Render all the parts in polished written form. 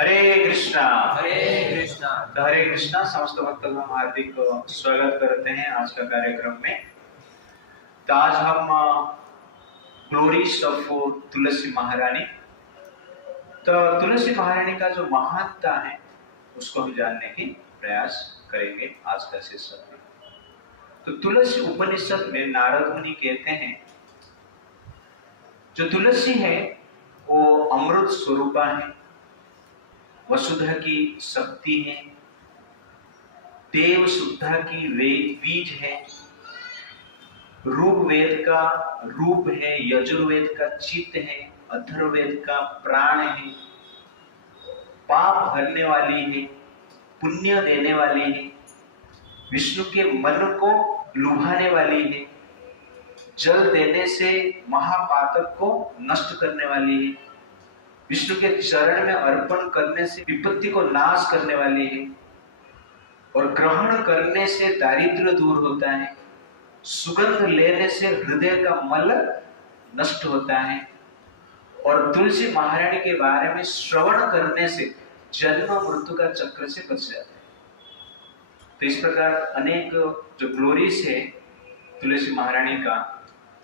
हरे कृष्णा। हरे कृष्णा। तो हरे कृष्णा समस्त भक्तों का हार्दिक स्वागत करते हैं आज का कार्यक्रम में। तो आज हम ग्लोरीज ऑफ तुलसी महारानी, तो तुलसी महारानी का जो महानता है उसको हम जानने की प्रयास करेंगे आज का सेशन में। तो तुलसी उपनिषद में नारद मुनि कहते हैं जो तुलसी है वो अमृत स्वरूपा है, वसुधा की शक्ति है, देव शुद्धा की बीज है, ऋग्वेद का रूप है, यजुर्वेद का चित्त है, अथर्ववेद का प्राण है, पाप हरने वाली है, पुण्य देने वाली है, विष्णु के मन को लुभाने वाली है, जल देने से महापातक को नष्ट करने वाली है, विष्णु के चरण में अर्पण करने से विपत्ति को नाश करने वाली है, और ग्रहण करने से दारिद्र्य दूर होता है, सुगंध लेने से हृदय का मल नष्ट होता है, और तुलसी महारानी के बारे में श्रवण करने से जन्म मृत्यु का चक्र से बच जाता है। तो इस प्रकार अनेक जो ग्लोरीज है तुलसी महारानी का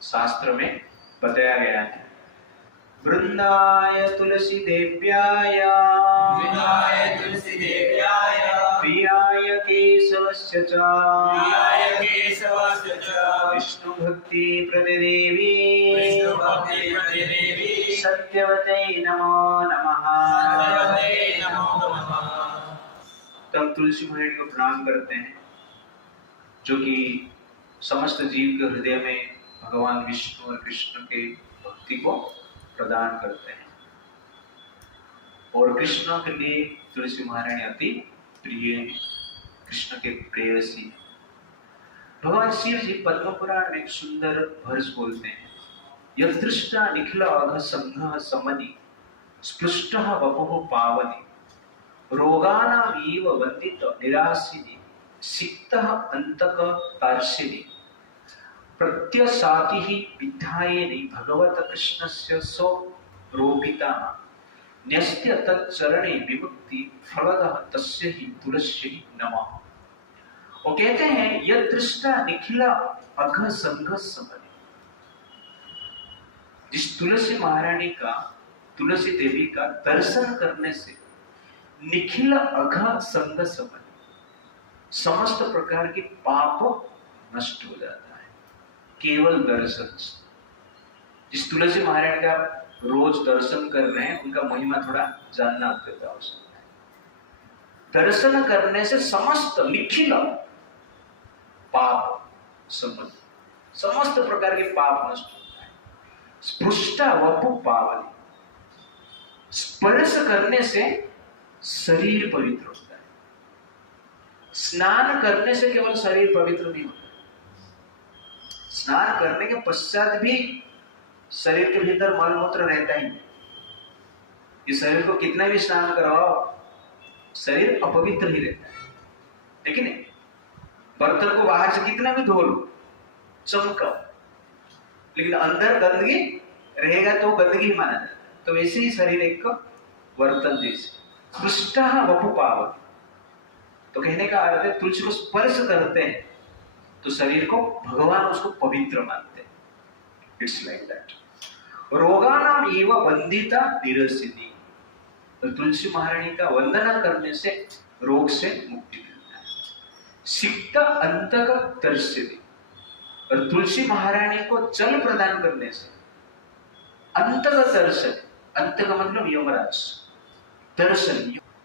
शास्त्र में बताया गया है। वृंदाय तुलसी देव्याय प्रियाय केशवस्य च विष्णु भक्ति प्रतिदेवी सत्यवते नमो नमः। तब तुलसी महारानी को प्रणाम करते हैं जो कि समस्त जीव के हृदय में भगवान विष्णु और कृष्ण के भक्ति को प्रदान करते हैं, और कृष्ण के लिए तुलसी महारानी अति प्रिय है, कृष्ण के प्रेयसी। भगवान शिव जी पद्म पुराण में एक सुंदर भर्स बोलते हैं, यदृष्टा निखिल अघ संघ समनि स्पृष्टः वपुः पावनि रोगानामीव वन्दित निरासिनि सिक्तः अंतक तार्षिनि प्रत्यसाति ही विधायिनी भगवत कृष्णस्य स्वरूपिता न्यस्त्य तच्चरणे विमुक्ति फलदः तस्य ही तुलसी नमः। वो कहते हैं यह दृष्टा निखिला अघ संघ समनि, जिस तुलसी महारानी का, तुलसी देवी का दर्शन करने से निखिल अघ संघ समनि समस्त प्रकार के पाप नष्ट हो जाता है केवल दर्शन से। जिस तुलसी महारानी का रोज दर्शन कर रहे हैं उनका महिमा थोड़ा जानना अत्यंत आवश्यक है। दर्शन करने से समस्त निखिल पाप समस्त प्रकार के पाप नष्ट होता है। स्पृष्टा वपु पावनी, स्पर्श करने से शरीर पवित्र होता है। स्नान करने से केवल शरीर पवित्र नहीं होता, स्नान करने के पश्चात भी शरीर के भीतर मल मूत्र रहता ही। इस शरीर को कितना भी स्नान करवाओ शरीर अपवित्र ही रहता है, लेकिन बर्तन को बाहर से कितना भी धो लो चमकाओ, लेकिन अंदर गंदगी रहेगा तो गंदगी ही माना जाता है। तो वैसे ही शरीर एक बर्तन जैसे स्पृष्टः वपु पावनी, तो कहने का अर्थ है तुलसी को स्पर्श करते हैं तो शरीर को भगवान उसको पवित्र मानते हैं। It's like that. रोगानाम एव वंदिता निरसिनी, तो तुलसी महारानी का वंदना करने से रोग से मुक्ति मिलता है। सिक्त अंतक दर्शिनी, और तुलसी महारानी को जल प्रदान करने से अंतक दर्शन, अंत का मतलब यमराज, दर्शन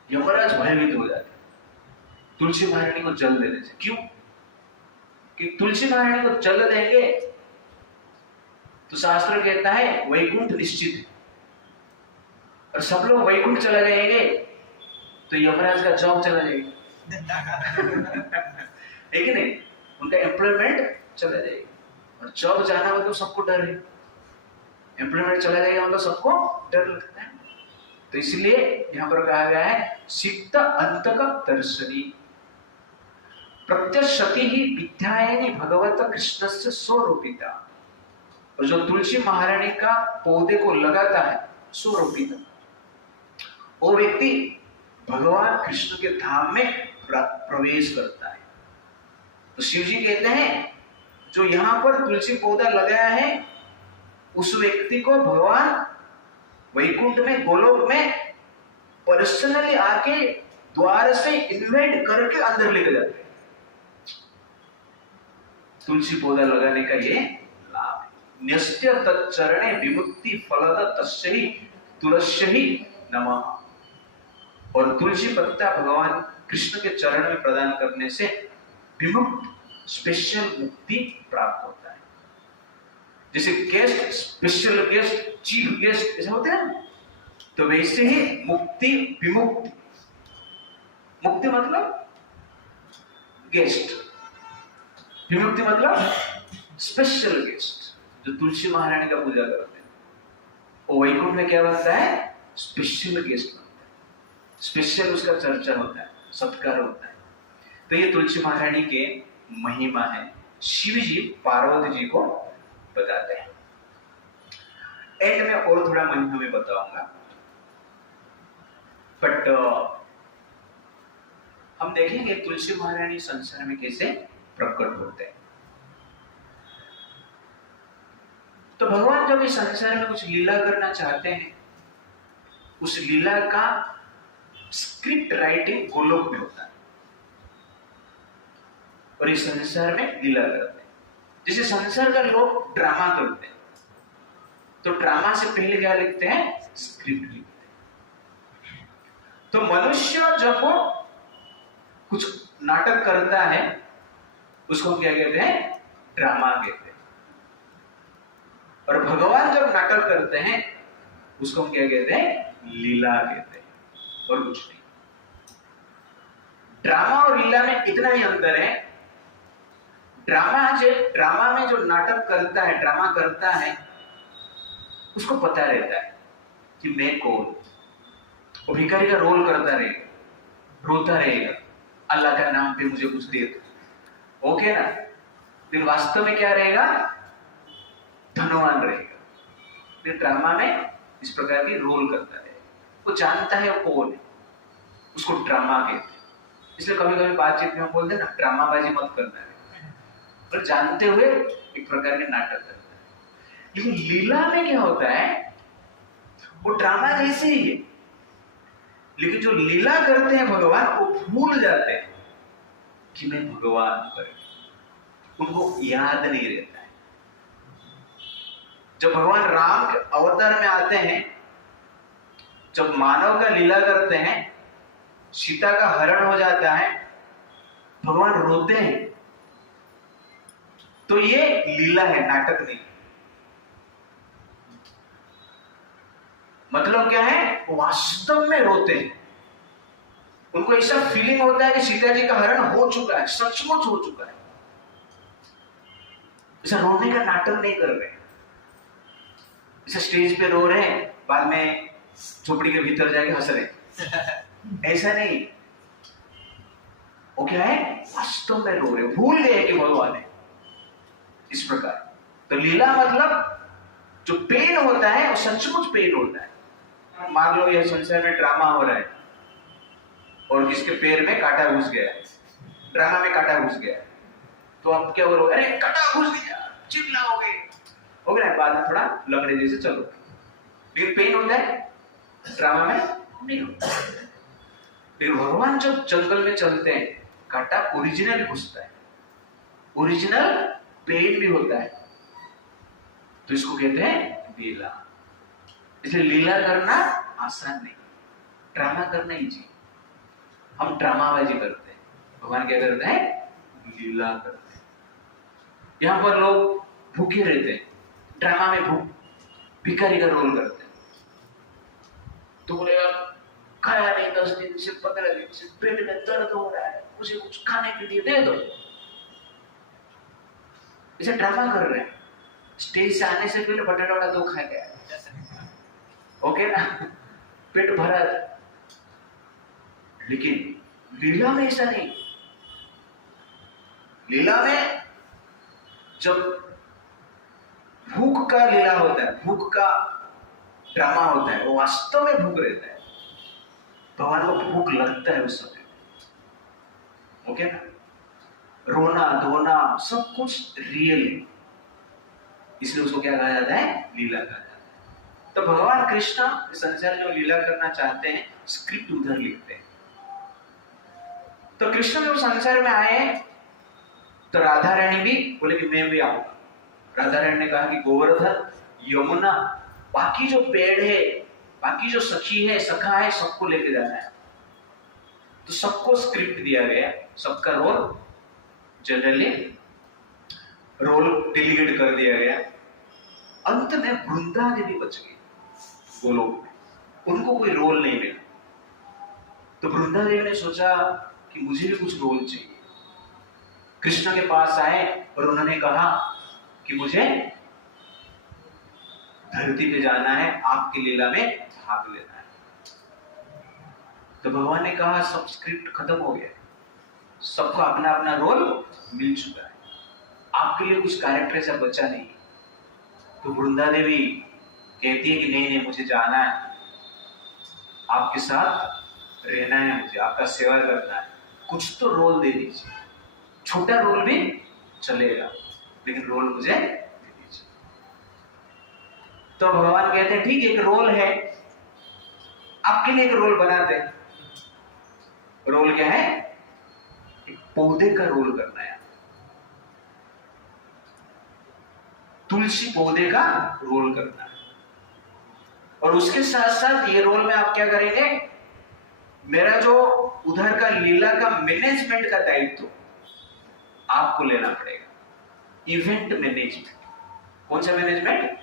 यमराज भयभीत हो जाते हैं तुलसी महारानी को जल देने से। क्यों? कि तुलसी महारानी को जल देंगे तो शास्त्र कहता है वैकुंठ निश्चित है, और सब लोग वैकुंठ चला जाएंगे तो यमराज का जॉब चला जाएगा है कि नहीं? उनका एम्प्लॉयमेंट चला जाएगा, और जॉब जाना मतलब सबको डर है, एम्प्लॉयमेंट चला जाएगा मतलब सबको डर लगता है। तो इसलिए यहां पर कहा गया है सिक्त अंतक दर्शनी प्रत्यक्षति ही विद्यायनी भगवत कृष्ण से स्वरूपिता, और जो तुलसी महारानी का पौधे को लगाता है स्वरूपिता, वो व्यक्ति भगवान कृष्ण के धाम में प्रवेश करता है। तो शिव जी कहते हैं जो यहां पर तुलसी पौधा लगाया है उस व्यक्ति को भगवान वैकुंठ में गोलोक में पर्सनली आके द्वार से इन्वाइट करके अंदर लेके जाते हैं। तुलसी पौधा लगाने का ये लाभ है। न्यस्त्य तच्चरणे विमुक्ति फलद तस्यै तुलस्यै नमः। और तुलसी पत्ता भगवान कृष्ण के चरण में प्रदान करने से विमुक्त स्पेशल मुक्ति प्राप्त होता है। जैसे guest, special guest, chief guest ऐसे होते हैं, तो वैसे ही मुक्ति विमुक्ति। मुक्ति मतलब गेस्ट, विमुक्ति मतलब स्पेशल गेस्ट। जो तुलसी महारानी का पूजा करते हैं वो वैकुंठ में क्या बनता है? स्पेशल गेस्ट बनता है, स्पेशल उसका चर्चा होता है, सत्कार होता है। तो ये तुलसी महारानी के महिमा है। शिव जी पार्वती जी को बताते हैं। एंड में और थोड़ा महिमा में बताऊंगा, बट हम देखेंगे तुलसी महारानी संसार में कैसे प्रकट होते हैं। तो भगवान जब इस संसार में कुछ लीला करना चाहते हैं, उस लीला का स्क्रिप्ट राइटिंग गोलोक में होता है और इस संसार में लीला करते हैं। जैसे संसार का लोग ड्रामा करते हैं, तो ड्रामा से पहले क्या लिखते हैं? स्क्रिप्ट लिखते हैं। तो मनुष्य जब वो कुछ नाटक करता है उसको क्या कहते हैं? ड्रामा कहते हैं। और भगवान जब नाटक करते हैं उसको हम क्या कहते हैं? लीला कहते हैं, और कुछ नहीं। ड्रामा और लीला में इतना ही अंतर है। ड्रामा में जो नाटक करता है, ड्रामा करता है, उसको पता रहता है कि मैं कौन। वो भिखारी का रोल करता रहेगा, रोता रहेगा, अल्लाह का नाम पे मुझे कुछ दे दो, ओके ना। फिर वास्तव में क्या रहेगा? धनवान रहेगा। फिर ड्रामा में इस प्रकार की रोल करता है। वो जानता है वो कौन है, उसको ड्रामा कहते हैं। इसलिए कभी कभी बातचीत में हम बोलते हैं ना, ड्रामाबाजी मत करना है, पर जानते हुए एक प्रकार के नाटक करता है। लेकिन लीला में क्या होता है? वो ड्रामा जैसे ही है, लेकिन जो लीला करते हैं भगवान वो भूल जाते हैं कि मैं भगवान पर, उनको याद नहीं रहता है। जब भगवान राम के अवतार में आते हैं, जब मानव का लीला करते हैं, सीता का हरण हो जाता है, भगवान रोते हैं, तो ये लीला है, नाटक नहीं। मतलब क्या है? वो वास्तव में रोते हैं। उनको ऐसा फीलिंग होता है कि सीता जी का हरण हो चुका है, सचमुच हो चुका है। ऐसा रोने का नाटक नहीं कर रहे, ऐसा स्टेज पे रो रहे हैं, बाद में झोपड़ी के भीतर जाके हंस रहे, ऐसा नहीं। वो क्या है? वास्तव में रो रहे, भूल गए कि भगवान है, इस प्रकार। तो लीला मतलब जो पेन होता है वो सचमुच पेन होता है। मान लो यह संसार में ड्रामा हो रहा है और किसके पैर में कांटा घुस गया, ड्रामा में कांटा घुस गया, तो आप क्या बोलोगे? अरे कांटा घुस गया, चिल्लाओगे, हो गया। बाद में थोड़ा लंगड़े जैसे चलो, लेकिन पेन होता है, ड्रामा में नहीं होता। लेकिन भगवान जब जंगल में चलते हैं, कांटा ओरिजिनल घुसता है, ओरिजिनल पेन भी होता है, तो इसको कहते हैं लीला। इसलिए लीला करना आसान नहीं, ड्रामा करना इजी। हम ड्रामाबाजी करते हैं, भगवान क्या करते हैं? लीला करते हैं। यहां पर लोग भूखे रहते हैं, ड्रामा में भिखारी का रोल करते हैं। तो बोलेगा खाया नहीं 10 दिन से, 15 दिन से, पेट में दर्द हो रहा है, मुझे कुछ खाने के लिए दे दो। इसे ड्रामा कर रहे हैं। स्टेज से आने से पहले बटाटा वटा दो खा गया, ओके ना, पेट भरा था। लेकिन लीला में ऐसा नहीं। लीला में जब भूख का लीला होता है, भूख का ड्रामा होता है, वो वास्तव में भूख रहता है। भगवान को भूख लगता है उस समय, ओके ना। रोना धोना सब कुछ रियल है, इसलिए उसको क्या कहा जाता है? लीला कहा जाता है। तो भगवान कृष्ण संसार में लीला करना चाहते हैं, स्क्रिप्ट उधर लिखते हैं। तो कृष्ण जब संसार में आए तो राधा रानी भी बोले कि मैं भी आऊंगा। राधा रानी ने कहा कि गोवर्धन, यमुना, बाकी जो पेड़ है, बाकी जो सखी है, सखा है, सबको लेके जाना है। तो सबको स्क्रिप्ट दिया गया, सबका रोल जनरली रोल डेलीगेट कर दिया गया। अंत में वृंदा देवी बच गई गोलोक में, उनको कोई रोल नहीं मिला। तो वृंदा देवी ने सोचा कि मुझे भी कुछ रोल चाहिए। कृष्ण के पास आए और उन्होंने कहा कि मुझे धरती पे जाना है, आपकी लीला में भाग लेना है। तो भगवान ने कहा सब स्क्रिप्ट खत्म हो गया, सबको अपना अपना रोल मिल चुका है, आपके लिए कुछ कैरेक्टर ऐसा बचा नहीं। तो वृंदा देवी कहती है कि नहीं नहीं, मुझे जाना है, आपके साथ रहना है, मुझे आपका सेवा करना है, कुछ तो रोल दे दीजिए, छोटा रोल भी चलेगा लेकिन रोल मुझे दे दीजिए। तो भगवान कहते हैं ठीक है, एक रोल है, आपके लिए एक रोल बनाते हैं। रोल क्या है? एक पौधे का रोल करना है, तुलसी पौधे का रोल करना है। और उसके साथ साथ ये रोल में आप क्या करेंगे? मेरा जो उधर का लीला का मैनेजमेंट का दायित्व आपको लेना पड़ेगा, इवेंट मैनेजमेंट। कौन सा मैनेजमेंट?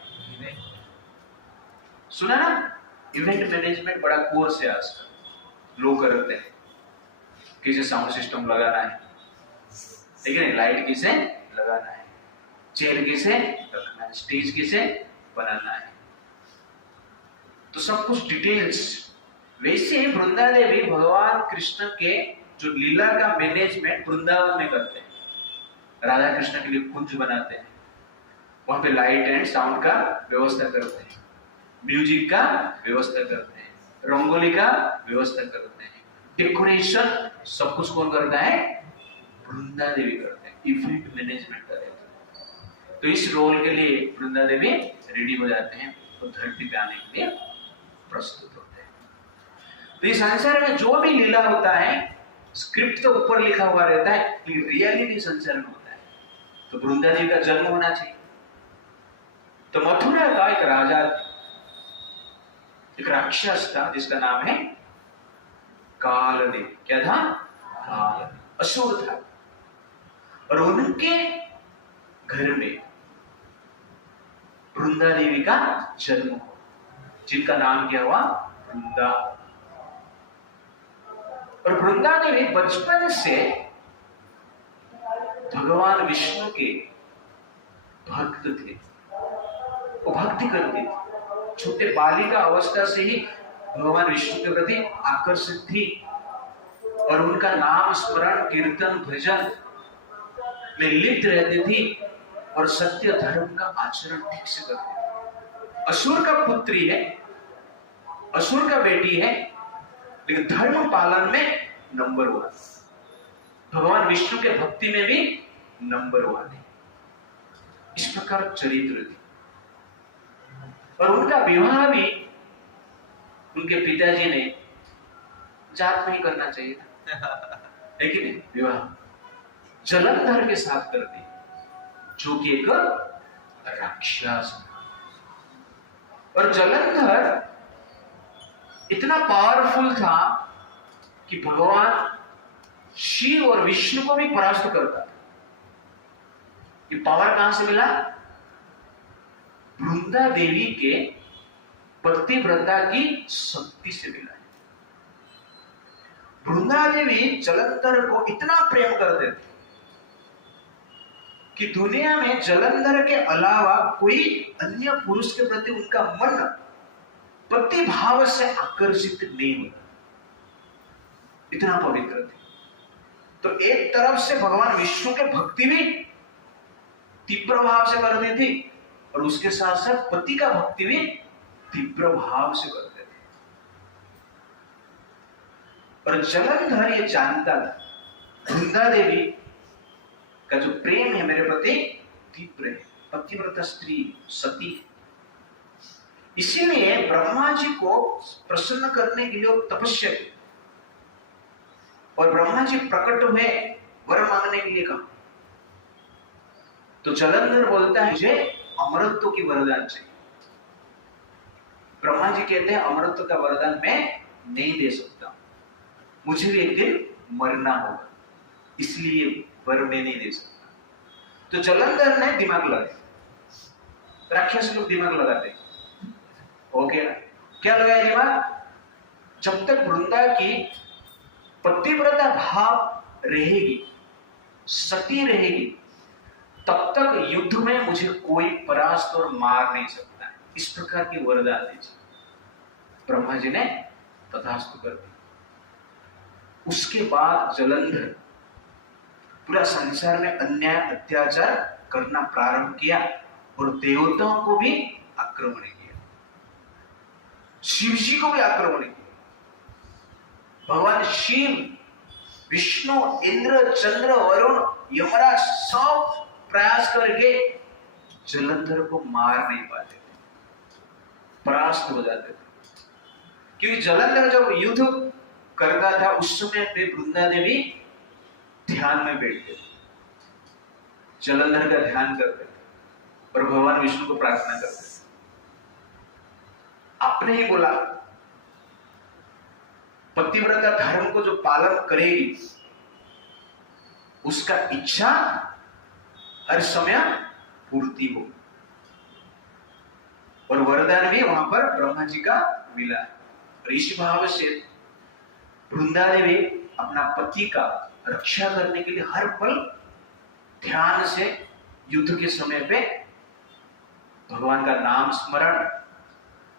सुना ना? इवेंट मैनेजमेंट बड़ा कोर्स है आजकल, लोग करते हैं। किसे साउंड सिस्टम लगाना है, लेकिन लाइट किसे लगाना है, चेयर किसे रखना है, स्टेज किसे बनाना है, तो सब कुछ डिटेल्स। वैसे ही वृंदा देवी भगवान कृष्ण के जो लीला का मैनेजमेंट वृंदावन में करते हैं। राधा कृष्ण के लिए कुंज बनाते हैं, वहां पे लाइट एंड साउंड का व्यवस्था करते हैं, म्यूजिक का व्यवस्था करते हैं, रंगोली का व्यवस्था करते हैं, डेकोरेशन सब कुछ कौन करता है? वृंदा देवी करते हैं, इवेंट मैनेजमेंट करते हैं। तो इस रोल के लिए वृंदा देवी रेडी हो जाते हैं तो धरती पे आने के लिए प्रस्तुत होते हैं। तो इस संसार में जो भी लीला होता है, स्क्रिप्ट तो ऊपर लिखा हुआ रहता है लेकिन रियलिटी संसार में होता है। तो वृंदा जी का जन्म होना चाहिए। तो मथुरा का एक राजा, एक राक्षस था जिसका नाम है कालदेव। क्या था? कालदेव, असुर था। और उनके घर में वृंदा देवी का जन्म हुआ, जिनका नाम क्या हुआ? वृंदा। और वृंदा देवी बचपन से भगवान विष्णु के भक्त थे, वो भक्ति करते थे। छोटे बालिका अवस्था से ही भगवान विष्णु के प्रति आकर्षित थी और उनका नाम स्मरण कीर्तन भजन में लिप्त रहती थी और सत्य धर्म का आचरण ठीक से करती थी। असुर का पुत्री है, असुर का बेटी है, लेकिन धर्म पालन में नंबर 1, भगवान विष्णु के भक्ति में भी नंबर 1 है। इस प्रकार चरित्र थी। और उनका विवाह भी उनके पिताजी ने, जात में ही करना चाहिए था लेकिन विवाह जलंधर के साथ कर दी, जो कि एक राक्षस। और जलंधर इतना पावरफुल था कि भगवान शिव और विष्णु को भी परास्त करता था। ये पावर कहां से मिला? वृंदा देवी के पतिव्रता की शक्ति से मिला है। वृंदा देवी जलंधर को इतना प्रेम करते थे कि दुनिया में जलंधर के अलावा कोई अन्य पुरुष के प्रति उनका मन पति भाव से आकर्षित नहीं होता, इतना पवित्र थे। तो एक तरफ से भगवान विष्णु के भक्ति भी तीव्र भाव से करती थी और उसके साथ साथ पति का भक्ति भी तीव्र भाव से करते थे। और जलंधर ये जानता था वृंदा देवी का जो प्रेम है मेरे प्रति तीव्र है, पतिव्रता स्त्री सती। इसीलिए ब्रह्मा जी को प्रसन्न करने के लिए तपस्या की और ब्रह्मा जी प्रकट हुए वर मांगने के लिए कहा। तो जलंधर बोलता है मुझे अमरत्व की वरदान चाहिए। ब्रह्मा जी कहते हैं अमरत्व का वरदान मैं नहीं दे सकता, मुझे भी एक दिन मरना होगा, इसलिए वर मैं नहीं दे सकता। तो जलंधर ने दिमाग लगाया, राक्षस लोग दिमाग लगाते ओके ना, क्या लगाया दिमाग? जब तक वृंदा की पतिव्रता भाव रहेगी, सती रहेगी, तब तक युद्ध में मुझे कोई परास्त और मार नहीं सकता। इस प्रकार की वरदान दीजिए। ब्रह्मा जी ने तथास्तु कर दिया। उसके बाद जलंधर पूरा संसार में अन्याय अत्याचार करना प्रारंभ किया और देवताओं को भी आक्रमण किया, शिव जी को भी आक्रमण किया। भगवान शिव, विष्णु, इंद्र, चंद्र, वरुण, यमराज सब प्रयास करके जलंधर को मार नहीं पाते थे, परास्त हो जाते थे। क्योंकि जलंधर जब युद्ध करता था उस समय पे वृंदा देवी ध्यान में बैठते थे, जलंधर का ध्यान करते थे और भगवान विष्णु को प्रार्थना करते थे। आपने ही बोला पतिव्रता धर्म को जो पालन करेगी उसका इच्छा हर समय पूर्ति हो, और वरदान भी वहां पर ब्रह्मा जी का मिला है। और इस भाव से वृंदा देवी अपना पति का रक्षा करने के लिए हर पल ध्यान से युद्ध के समय पे भगवान का नाम स्मरण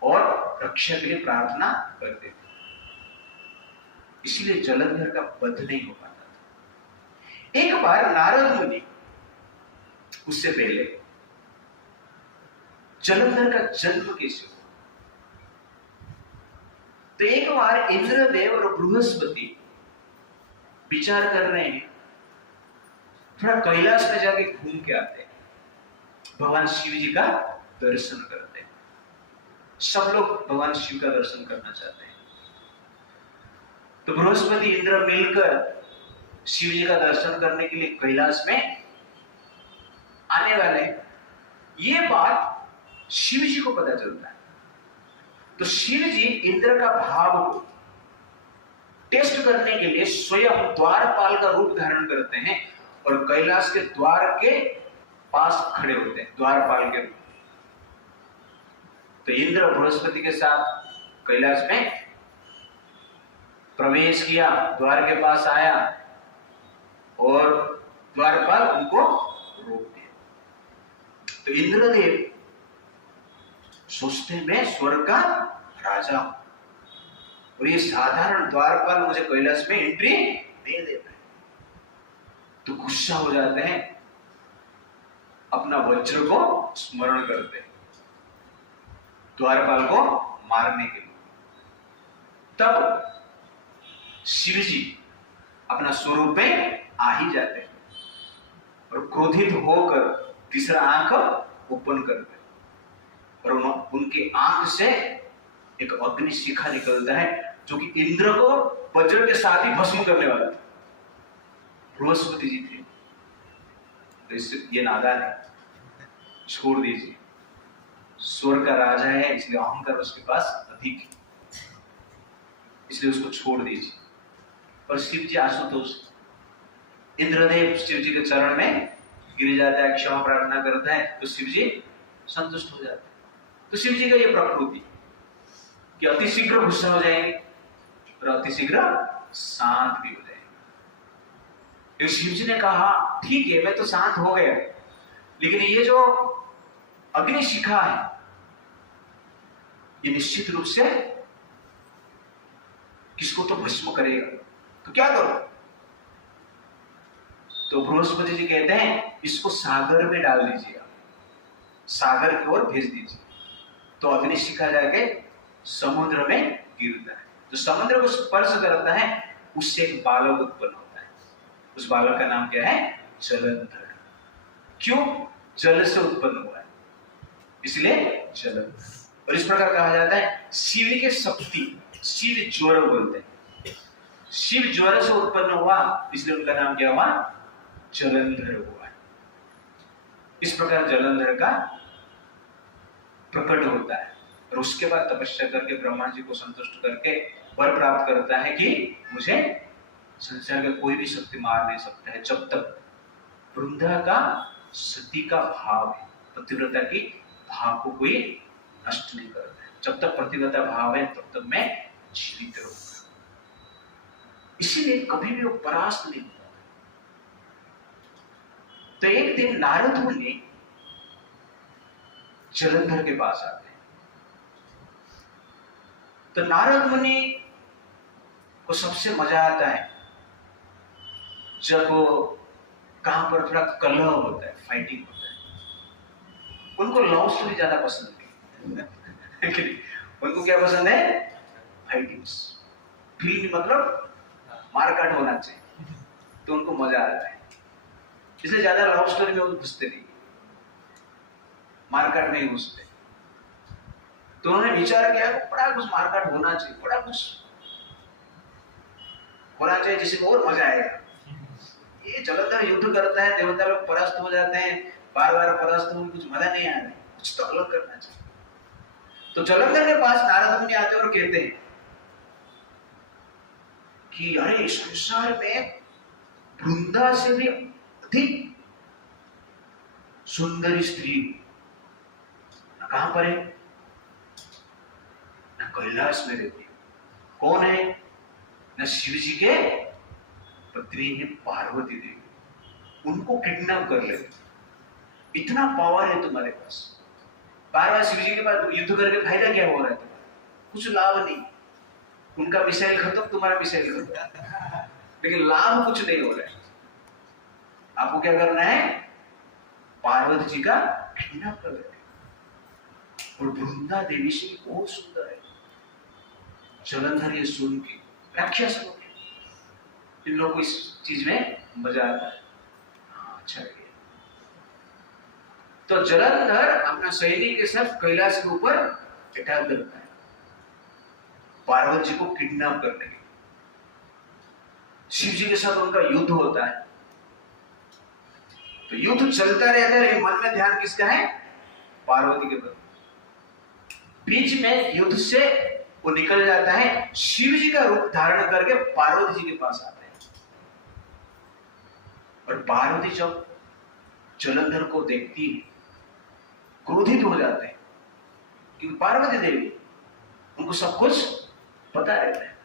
और रक्षा के लिए प्रार्थना करते थे। इसलिए जलंधर का वध नहीं हो पाता था। एक बार नारद मुनि, उससे पहले जलंधर का जन्म कैसे हुआ? तो एक बार इंद्रदेव और बृहस्पति विचार कर रहे हैं, थोड़ा कैलाश में जाके घूम के आते हैं, भगवान शिव जी का दर्शन करते हैं। सब लोग भगवान शिव का दर्शन करना चाहते हैं। तो बृहस्पति इंद्र मिलकर शिव जी का दर्शन करने के लिए कैलाश में आने वाले। ये बात शिव जी को पता चलता है। तो शिव जी इंद्र का भाव को टेस्ट करने के लिए स्वयं द्वारपाल का रूप धारण करते हैं और कैलाश के द्वार के पास खड़े होते हैं, द्वारपाल के रूप। तो इंद्र बृहस्पति के साथ कैलाश में प्रवेश किया, द्वार के पास आया और द्वारपाल उनको रोक दिया। तो इंद्रदेव सोचते मैं स्वर्ग का राजा हूं और ये साधारण द्वारपाल मुझे कैलाश में एंट्री नहीं दे पाए। तो गुस्सा हो जाते हैं, अपना वज्र को स्मरण करते हैं द्वारपाल को मारने के लिए। तब शिव जी अपना स्वरूप में आ ही जाते हैं और क्रोधित होकर तीसरा आंख ओपन करते हैं और उनके आंख से एक अग्नि शिखा निकलता है जो कि इंद्र को वज्र के साथ ही भस्म करने वाला था। बृहस्पति जी थे, तो इससे ये नादान है, छोड़ दीजिए। स्वर्ग का राजा है इसलिए अहंकार उसके पास अधिक है, इसलिए उसको छोड़ दीजिए। और शिव जी आशुतोष, इंद्रदेव शिव जी के चरण में गिर जाता है, क्षमा प्रार्थना करता है, तो शिव जी संतुष्ट हो जाते हैं। तो शिव जी का ये प्रकृति कि अति शीघ्र गुस्सा हो जाएंगे और अति शीघ्र शांत भी हो जाएंगे। शिव जी ने कहा ठीक है मैं तो शांत हो गया, लेकिन ये जो अग्नि शिखा है ये निश्चित रूप से किसको तो भस्म करेगा, तो क्या करो? तो बृहस्पति जी कहते हैं इसको सागर में डाल दीजिए, सागर की ओर भेज दीजिए। तो अग्नि शिखा जाके समुद्र में गिरता है, तो समुद्र को स्पर्श करता है उससे एक बालक उत्पन्न होता है। उस बालक का नाम क्या है? जलंधर। क्यों? जल से उत्पन्न हुआ है, इसलिए जलंधर। और इस प्रकार कहा जाता है शिव की शक्ति, शिव ज्वर बोलते हैं, शिव ज्वर से उत्पन्न हुआ, इसलिए उनका नाम क्या हुआ? जलंधर हुआ। इस प्रकार जलंधर का प्रकट होता है और उसके बाद तपस्या करके ब्रह्मा जी को संतुष्ट करके वर प्राप्त करता है कि मुझे संसार में कोई भी शक्ति मार नहीं सकता है जब तक वृंदा का सती का भाव है, पतिव्रता की भाव को कोई नष्ट नहीं करता है। जब तक पतिव्रता भाव है तब तक मैं जीवित रहूंगा, इसीलिए कभी भी वो परास्त नहीं होता। तो एक दिन नारद मुनि जलंधर के पास आते हैं। तो नारद मुनि को सबसे मजा आता है जब कहां पर थोड़ा कलह होता है, फाइटिंग होता है। उनको लव स्टोरी ज्यादा पसंद है उनको क्या पसंद है? फाइटिंग्स, फिल्म मतलब मारकाट होना चाहिए, तो उनको मजा आता है। इसलिए ज्यादा लव स्टोरी में वो घुसते नहीं, मारकाट में ही घुसते। तो उन्होंने विचार किया बड़ा कुछ मारकाट होना चाहिए, बड़ा कुछ होना चाहिए जिसमें और मजा आएगा। ये जलंधर युद्ध करता है, देवता लोग परास्त हो जाते हैं, बार बार परास्त हो, कुछ मजा नहीं आ रहा, कुछ तो अलग करना चाहिए। तो जलंधर के पास नारद मुनि आते और कहते हैं कि अरे संसार में वृंदा से भी अधिक सुंदर स्त्री न कहां पर है, न कैलाश में रहती है। कौन है? न शिव जी के पत्नी है पार्वती देवी, उनको किडनैप कर ले। इतना पावर है तुम्हारे पास, बार बार शिव जी के पास युद्ध करके फायदा क्या हो रहा है तुम्हारा? कुछ लाभ नहीं। उनका मिसाइल खत्म, तुम्हारा मिसाइल खत्म, लेकिन लाभ कुछ नहीं हो रहा है। आपको क्या करना है? पार्वती जी का किडनैप कर लेना। और वृंदा देवी से बहुत सुंदर है। जलंधर ये सुन के राक्षस हो गए, इन लोगों को इस चीज में मजा आता है। हाँ, अच्छा लगे। तो जलंधर अपना सैनिक के साथ कैलाश के ऊपर अटैक करता है पार्वती जी को किडनैप करने के। शिव जी के साथ उनका युद्ध होता है। तो युद्ध चलता रहता है, मन में ध्यान किसका है? पार्वती के प्रति। बीच में युद्ध से वो निकल जाता है, शिव जी का रूप धारण करके पार्वती जी के पास आता है। और पार्वती जब जलंधर को देखती है क्रोधित हो जाते हैं, क्योंकि पार्वती देवी उनको सब कुछ पता रहता है,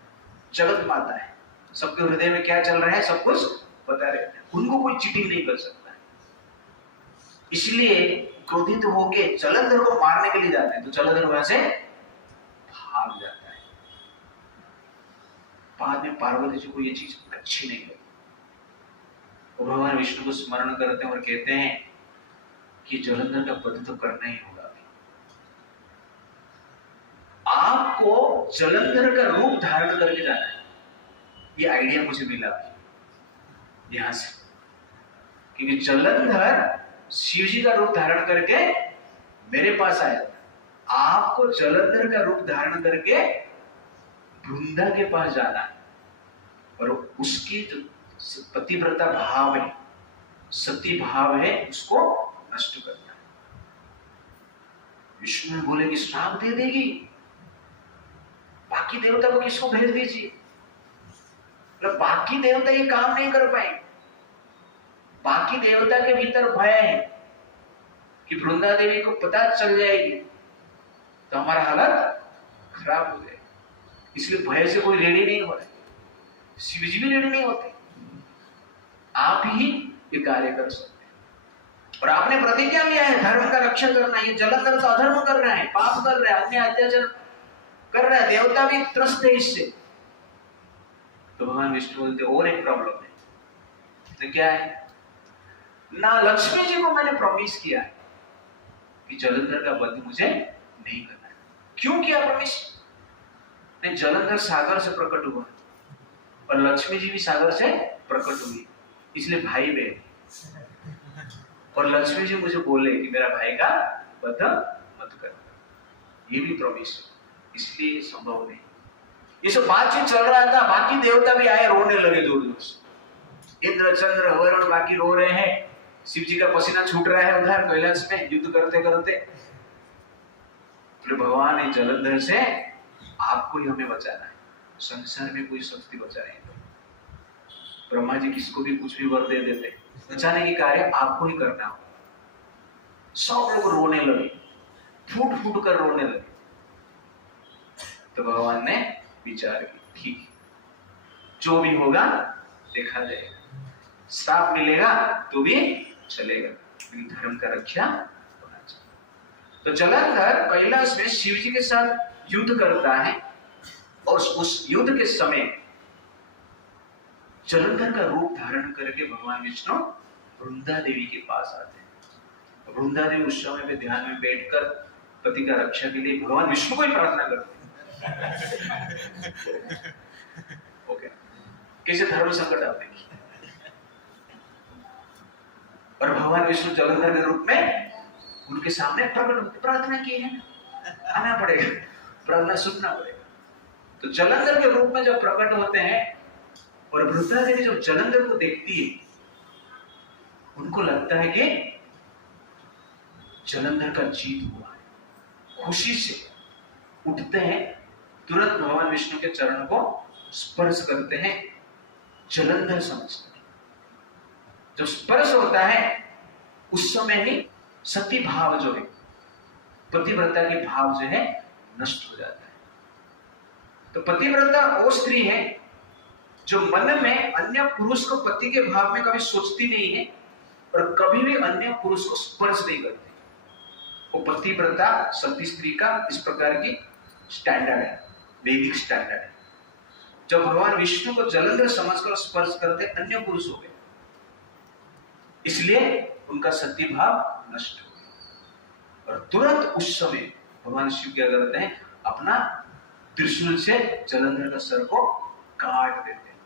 जगत माता है, सबके हृदय में क्या चल रहा है सब कुछ पता रहता है, उनको कोई चीटिंग नहीं कर सकता है। इसलिए क्रोधित होकर जलंधर को मारने के लिए जाते हैं। तो जलंधर वहां से भाग जाता है। बाद में पार्वती जी को ये चीज अच्छी नहीं लगी, वो भगवान विष्णु को स्मरण करते हैं और कहते हैं कि जलंधर का वध तो करना ही होगा। आपको जलंधर का रूप धारण करके जाना है। ये आइडिया मुझे मिला यहां से, क्योंकि जलंधर शिव जी का रूप धारण करके मेरे पास आया था। आपको जलंधर का रूप धारण करके वृंदा के पास जाना है और उसकी जो पतिव्रता भाव है, सती भाव है, उसको नष्ट करना है। विष्णु बोले कि श्राप दे देगी, बाकी देवता को किसको भेज दीजिए। बाकी देवता ये काम नहीं कर पाए। बाकी देवता के भीतर भय है कि वृंदा देवी को पता चल जाएगी तो हमारा हालत खराब हो जाएगी, इसलिए भय से कोई रेडी नहीं हो रहा है। शिव जी भी रेडी नहीं होते। आप ही ये कार्य कर सकते हैं। और आपने प्रतिज्ञा लिया है धर्म का रक्षा करना। ये जलंधर तो अधर्म कर रहा है, पाप कर रहा है, अपने अत्याचार कर रहा है, देवता भी त्रस्त है इससे। तो भगवान विष्णु बोलते और एक प्रॉब्लम है। तो क्या है? ना लक्ष्मी जी को मैंने प्रॉमिस किया है कि जलंधर का वध मुझे नहीं करना है। क्यों किया प्रॉमिस? नहीं, जलंधर सागर से प्रकट हुआ, और लक्ष्मी जी भी सागर से प्रकट हुई, इसलिए भाई बहन। और लक्ष्मी जी मुझे बोले कि मेरा भाई का वध मत कर, ये भी प्रॉमिस, इसलिए संभव नहीं। ये सब बातचीत चल रहा था, बाकी देवता भी आए, रोने लगे जोर जोर से। इंद्र चंद्र वरुण बाकी रो रहे हैं, शिव जी का पसीना छूट रहा है उधर कैलाश में युद्ध करते करते। फिर भगवान ने जलंधर से आपको ही हमें बचाना है, संसार में कोई शक्ति बचा नहीं। ब्रह्मा जी किसको भी कुछ भी वर दे देते, बचाने की कार्य आपको ही करना होगा। सब लोग रोने लगे, फूट फूट कर रोने लगे। तो भगवान ने विचार की, ठीक जो भी होगा देखा जाएगा, श्राप मिलेगा तो भी चलेगा, धर्म का रक्षा होना चाहिए। तो जलंधर कैलाश में शिव जी के साथ युद्ध करता है, और उस युद्ध के समय जलंधर का रूप धारण करके भगवान विष्णु वृंदा देवी के पास आते हैं। वृंदा देवी उस समय में ध्यान में बैठकर पति का रक्षा के लिए भगवान विष्णु को ही प्रार्थना करते हैं। ओके, कैसे धर्म संकट आते हैं। और भगवान विष्णु जलंधर के रूप में उनके सामने प्रकट होते, प्रार्थना की है, आना पड़ेगा, प्रार्थना सुनना पड़ेगा। तो जलंधर के रूप में जब प्रकट होते हैं और वृंदा देवी जब जलंधर को देखती है, उनको लगता है कि जलंधर का जीत हुआ है। खुशी से उठते हैं, तुरंत भगवान विष्णु के चरण को स्पर्श करते हैं, जलंधर समझते हैं। जब स्पर्श होता है उस समय ही सती भाव जो है, पतिव्रता के भाव जो है नष्ट हो जाता है। तो पतिव्रता वो स्त्री है जो मन में अन्य पुरुष को पति के भाव में कभी सोचती नहीं है और कभी भी अन्य पुरुष को स्पर्श नहीं करती। वो पतिव्रता सती स्त्री का इस प्रकार की स्टैंडर्ड है, वैदिक स्टैंडर्ड है। जब भगवान विष्णु को जलंधर समझकर स्पर्श करते अन्य पुरुष हो गए, इसलिए उनका सती भाव नष्ट हो गया। और तुरंत उस समय भगवान शिव क्या करते हैं, अपना त्रिशूल से जलंधर का सर को काट देते हैं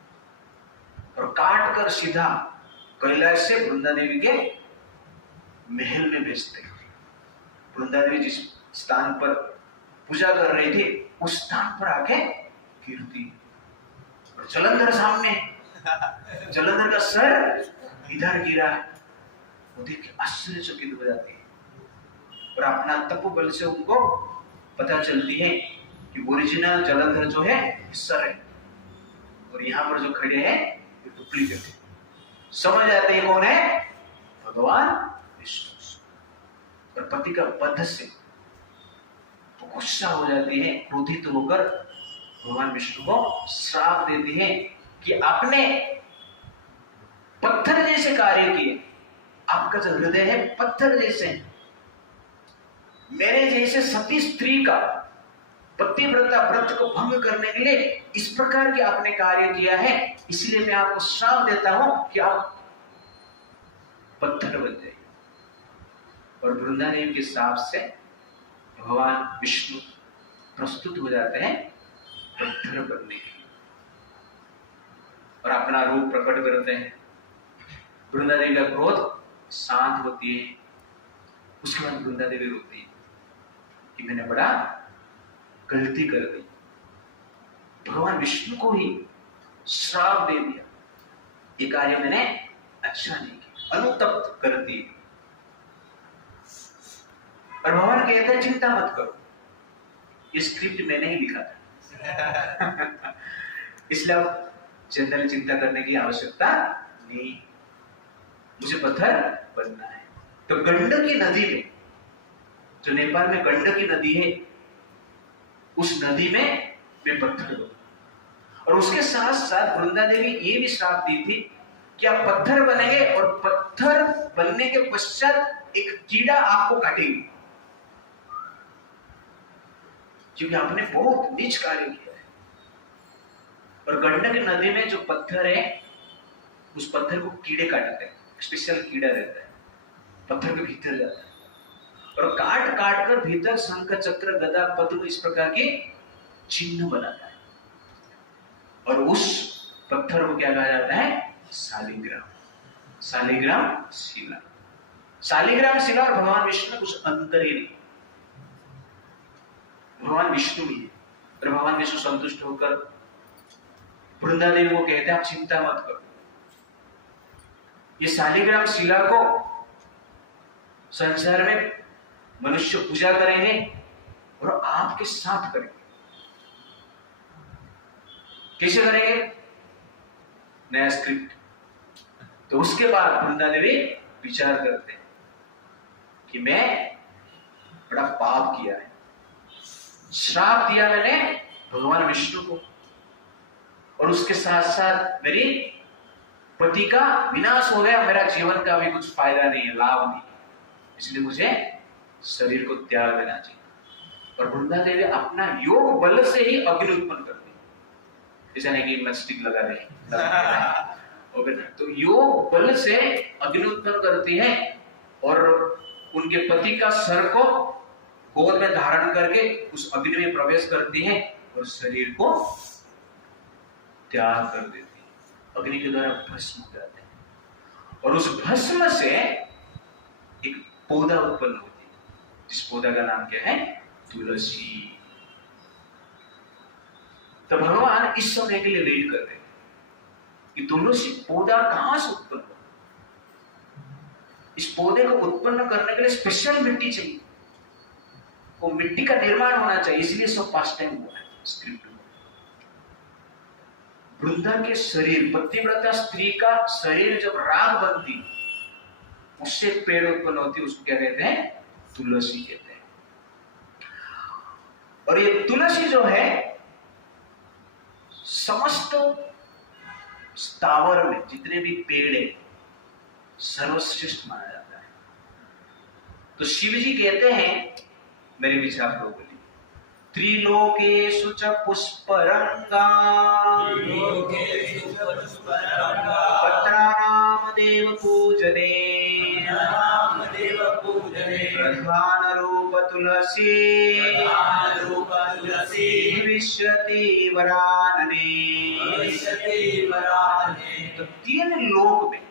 और काट कर सीधा कैलाश से वृंदा देवी के महल में भेजते हैं। वृंदा देवी जिस स्थान पर पूजा कर रही थी उस स्थान पर आके गिरती और जलंधर सामने, जलंधर का सर इधर गिरा है। वो देख के आश्चर्यचकित हो जाती है और अपना तपोबल से उनको पता चलती है कि ओरिजिनल जलंधर जो है सर है और यहाँ पर जो खड़े हैं ये डुप्लीकेट है। समझ जाते हैं कौन है, भगवान विष्णु। और पति का वध से तो गुस्सा हो जाती है, क्रोधित होकर भगवान विष्णु को श्राप देती है कि आपने पत्थर जैसे कार्य किए, आपका जो हृदय है पत्थर जैसे, मेरे जैसे सती स्त्री का पतिव्रता व्रत को भंग करने के लिए इस प्रकार के आपने कार्य किया है, इसलिए मैं आपको श्राप देता हूं कि आप पत्थर बन जाइए। और वृंदा देवी के श्राप से भगवान विष्णु प्रस्तुत हो जाते हैं पत्थर बनने के लिए और अपना रूप प्रकट करते हैं। वृंदा देवी का क्रोध शांत होती है। उसके बाद वृंदा देवी रोती है कि मैंने बड़ा गलती कर दी, भगवान विष्णु को ही श्राप दे दिया, ये कार्य मैंने अच्छा नहीं किया, अनुतप्त करती है। और भगवान कहते हैं चिंता मत करो, ये स्क्रिप्ट मैंने ही लिखा था इसलिए अब जनरल चिंता करने की आवश्यकता नहीं, मुझे पत्थर बनना है। तो गंडकी नदी में, जो नेपाल में गंडकी नदी है, उस नदी में मैं पत्थर बनूं। और उसके साथ साथ वृंदा देवी ये भी श्राप दी थी कि आप पत्थर बनेंगे और पत्थर बनने के पश्चात एक कीड़ा आपको काटेगी, क्योंकि आपने बहुत नीच कार्य किया है। और गंडक नदी में जो पत्थर है उस पत्थर को कीड़े काटते हैं, स्पेशल कीड़ा रहता है, पत्थर के भीतर जाता है और काट काट कर भीतर शंख चक्र गदा पद्म इस प्रकार के चिन्ह बनाता है। और उस पत्थर को क्या कहा जाता है? शालिग्राम। शालिग्राम शिला। शालिग्राम शिला और भगवान विष्णु में कुछ अंतर ही नहीं। भगवान विष्णु ही है और भगवान विष्णु संतुष्ट होकर वृंदा देवी को कहते हैं आप चिंता मत करो, ये शालिग्राम शिला को संसार में मनुष्य पूजा करेंगे और आपके साथ करेंगे। कैसे करेंगे? नया स्क्रिप्ट। तो उसके बाद वृंदा देवी विचार करते हैं कि मैं बड़ा पाप किया है, श्राप दिया मैंने भगवान विष्णु को, और उसके साथ साथ मेरी पति का विनाश हो गया, मेरा जीवन का भी कुछ फायदा नहीं है, लाभ नहीं, इसलिए मुझे शरीर को त्याग देना चाहिए। और वृंदा देवी अपना योग बल से ही अग्नि उत्पन्न करती है, ऐसा नहीं कि मैं स्टिक लगा दे तो योग बल से अग्नि उत्पन्न करती है और उनके पति का सर को गोद में धारण करके उस अग्नि में प्रवेश करती है और शरीर को त्याग कर देती है। अग्नि के द्वारा भस्म हो जाते हैं और उस भस्म से एक पौधा उत्पन्न होती है, जिस पौधा का नाम क्या है? तुलसी। तो भगवान इस समय के लिए वेट कर रहे हैं कि तुलसी पौधा कहां से उत्पन्न हो। इस पौधे को उत्पन्न करने के लिए स्पेशल मिट्टी चाहिए, वो मिट्टी का निर्माण होना चाहिए, इसलिए सब पास्ट टाइम हुआ है स्क्रिप्ट। वृंदा के शरीर, पतिव्रता स्त्री का शरीर जब राग बनती उससे पेड़ उत्पन्न होती, उसको क्या कहते हैं? तुलसी कहते हैं। और ये तुलसी जो है समस्त स्थावर में जितने भी पेड़ है सर्वश्रेष्ठ माना जाता है। तो शिव जी कहते हैं, मेरे विचार को बोलिए, त्रिलोकेषु च पुष्परंगा पत्राणाम देव पूजने प्रधान रूप तुलसी भविष्यति वरानने। तो 3 लोक में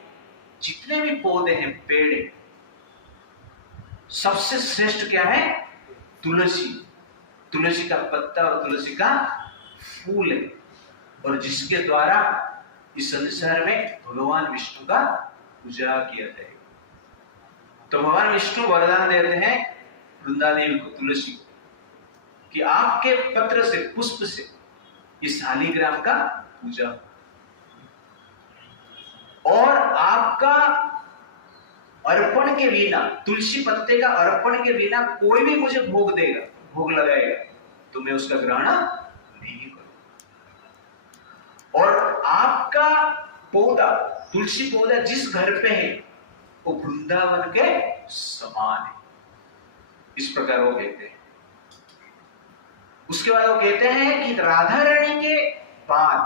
जितने भी पौधे हैं, पेड़ हैं, सबसे श्रेष्ठ क्या है? तुलसी। तुलसी का पत्ता और तुलसी का फूल है, और जिसके द्वारा इस संसार में भगवान विष्णु का पूजा किया जाएगा। तो भगवान विष्णु वरदान देते हैं वृंदा देवी को, तुलसी को, कि आपके पत्र से, पुष्प से इस शालिग्राम का पूजा, और आपका अर्पण के बिना, तुलसी पत्ते का अर्पण के बिना कोई भी मुझे भोग देगा, भोग लगाएगा, तो मैं उसका ग्रहण नहीं करूंगा। और आपका पौधा, तुलसी पौधा जिस घर पे है वो वृंदावन के समान है, इस प्रकार वो कहते हैं। उसके बाद वो कहते हैं कि राधा रानी के बाद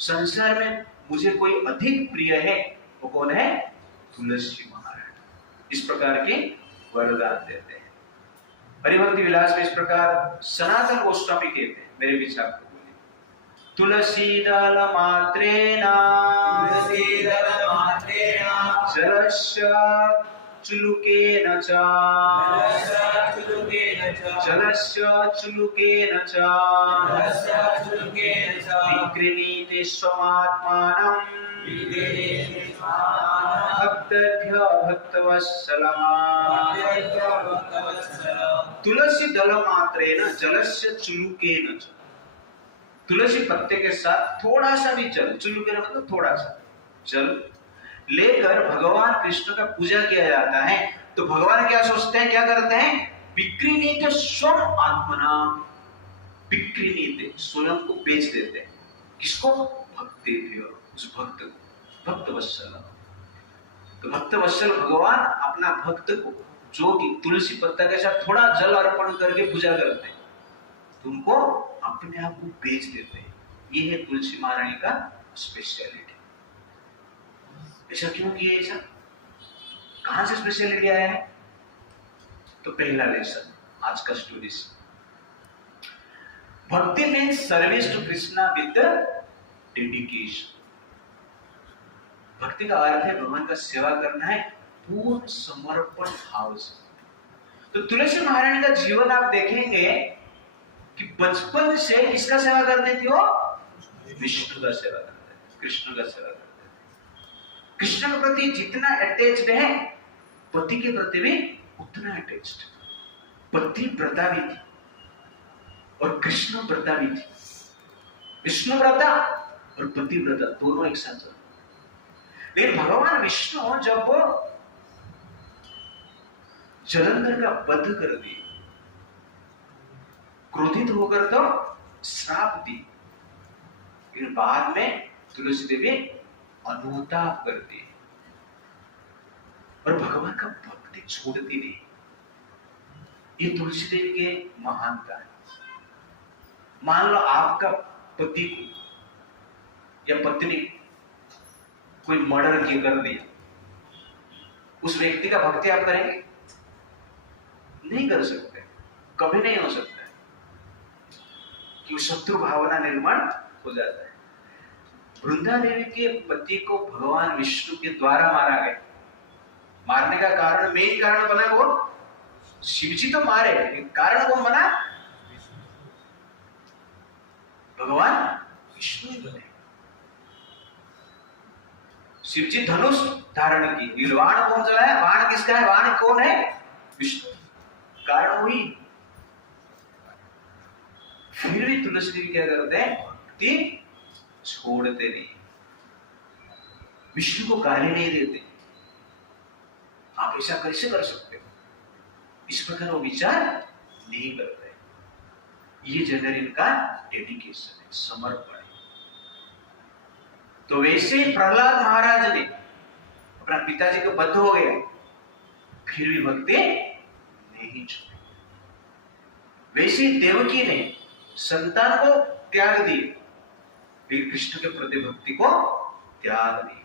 संसार में मुझे कोई अधिक प्रिय है, वो कौन है? तुलसी महारानी। इस प्रकार के वरदान देते हैं। हरिभक्ति विलास में इस प्रकार सनातन गोस्वामी कहते हैं, मेरे विचार को बोलिए, तुलसी दल मात्रेण जलस्य चुलुकेन च विक्रीणीते स्वमात्मानं भक्तभ्य भक्तवत्सलः। तुलसी दल मात्रेण जलस्य चुलुकेन च। तुलसी पत्ते के साथ थोड़ा सा भी जल, चुलुकेन मतलब थोड़ा सा जल लेकर भगवान कृष्ण का पूजा किया जाता है। तो भगवान क्या सोचते हैं, क्या करते हैं? विक्रीणीते स्वम आत्मना। विक्रीणीते, स्वयं को बेच देते हैं। किसको? भक्तेभ्य, उस भक्त को, भक्तवत्सल। तो भक्तवत्सल भगवान अपना भक्त को, जो कि तुलसी पत्ता के साथ थोड़ा जल अर्पण करके पूजा करते हैं, तो उनको अपने आप को बेच देते हैं। ये है तुलसी महारानी का स्पेशलिटी। ऐसा क्यों किया? ऐसा कहां से स्पेशलिटी आया है? तो पहला लेसन आज का स्टोरी से, bhakti means service to Krishna with dedication. Bhakti का अर्थ है भगवान का सेवा करना है पूर्ण समर्पण भाव से। तो तुलसी महारानी का जीवन आप देखेंगे कि बचपन से किसका सेवा करती थी वो? विष्णु का सेवा करते थे, कृष्ण का सेवा करते थे। कृष्ण के प्रति जितना अटैच्ड है पति के प्रति भी उतना अटैच्ड। पति व्रता भी थी और कृष्ण व्रता भी थी। विष्णु व्रता और पति व्रता दोनों एक साथ चलते। लेकिन भगवान विष्णु जब वो जलंधर का वध कर दिए, क्रोधित होकर तो श्राप दी, फिर बाद में तुलसी देवी अनुताप कर दी और भगवान का भक्ति छोड़ती नहीं। ये तुलसी देवी के महानता है। मान लो आपका पति को या पत्नी कोई मर्डर कर दिया, उस व्यक्ति का भक्ति आप करेंगे? नहीं कर सकते, कभी नहीं हो सकता है कि शत्रु भावना निर्माण हो जाता है। वृंदा देवी के पति को भगवान विष्णु के द्वारा मारा गया। मारने का कारण, मेन कारण बना वो शिव जी तो मारे, कारण कौन बना? भगवान विष्णु बने। शिव जी धनुष धारण की, बाण कौन चलाया? बाण किसका है? बाण कौन है? विष्णु। कारण हुई। फिर भी तुलसी देवी क्या करते हैं? भक्ति छोड़ते नहीं, विष्णु को गाली नहीं देते। आप ऐसा कैसे कर सकते हो? इस प्रकार वो विचार नहीं करते। ये जनरल इनका डेडिकेशन है, समर्पण है। तो वैसे ही प्रहलाद महाराज ने अपना पिताजी को बद्ध हो गया, फिर भी भक्ति नहीं छोड़ी। वैसे ही देवकी ने संतान को त्याग दी, फिर कृष्ण के प्रति भक्ति को त्याग दी।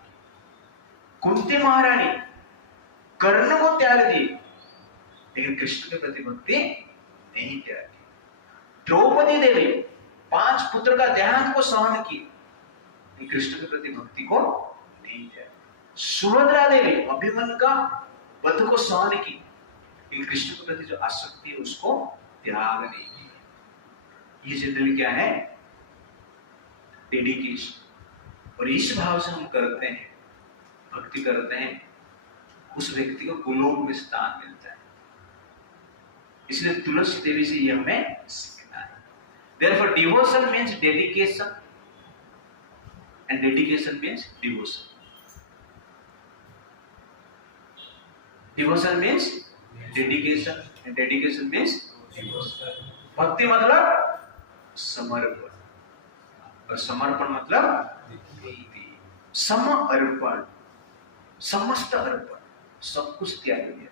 कुंती महारानी कर्ण को त्याग दी, लेकिन कृष्ण के प्रति भक्ति नहीं त्यागी। द्रौपदी देवी 5 पुत्र का देहांत को सहन की, लेकिन कृष्ण के प्रति भक्ति को नहीं त्यागी। सुभद्रा देवी अभिमन्यु का वध को सहन की, लेकिन कृष्ण के प्रति जो आसक्ति है उसको त्याग नहीं की। ये जनरली क्या है? डेडिकेशन। और इस भाव से हम करते हैं, भक्ति करते हैं, उस व्यक्ति को गोलोक में स्थान मिलता है। इसलिए तुलसी देवी से ये हमें सीखना है। Therefore, devotion means dedication, and dedication means devotion. Devotion means dedication, and dedication means devotion. भक्ति मतलब समर्पण, और समर्पण मतलब सम अर्पण, समस्त अर्पण, सब कुछ त्याग दिया।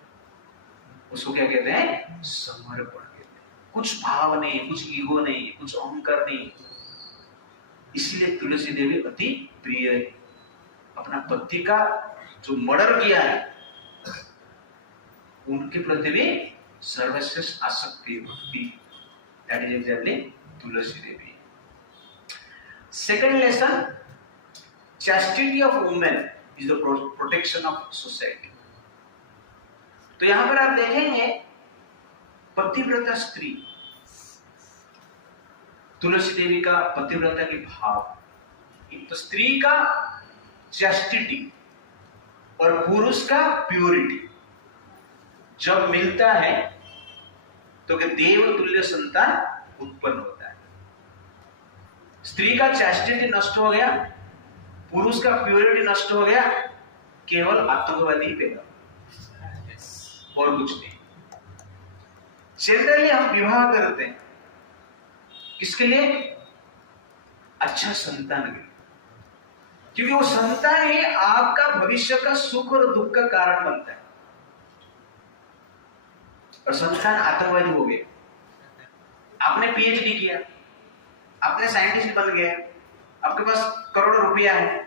उसको क्या कहते हैं? समर्पण कहते हैं। कुछ भाव नहीं, कुछ ईगो नहीं, कुछ अहंकार नहीं। इसलिए तुलसी देवी अति प्रिय है। अपना पति का जो मर्डर किया है उनके प्रति भी सर्वश्रेष्ठ आसक्ति, भक्ति। That is exactly Tulsi Devi. Second lesson, chastity of women is the protection of society. तो यहां पर आप देखेंगे पतिव्रता स्त्री, तुलसी देवी का पतिव्रता की भाव, तो स्त्री का चैस्टिटी और पुरुष का प्योरिटी जब मिलता है तो देव तुल्य संतान उत्पन्न होता है। स्त्री का चैस्टिटी नष्ट हो गया, पुरुष का प्योरिटी नष्ट हो गया, केवल आतंकवादी ही पैदा, और कुछ नहीं। जनरली हम विवाह करते हैं किसके लिए? अच्छा संतान के लिए, क्योंकि वो संतान ही आपका भविष्य का सुख और दुख का कारण बनता है। और संतान आतंकवादी हो गए, आपने पीएचडी किया, आपने साइंटिस्ट बन गए, आपके पास करोड़ों रुपया है,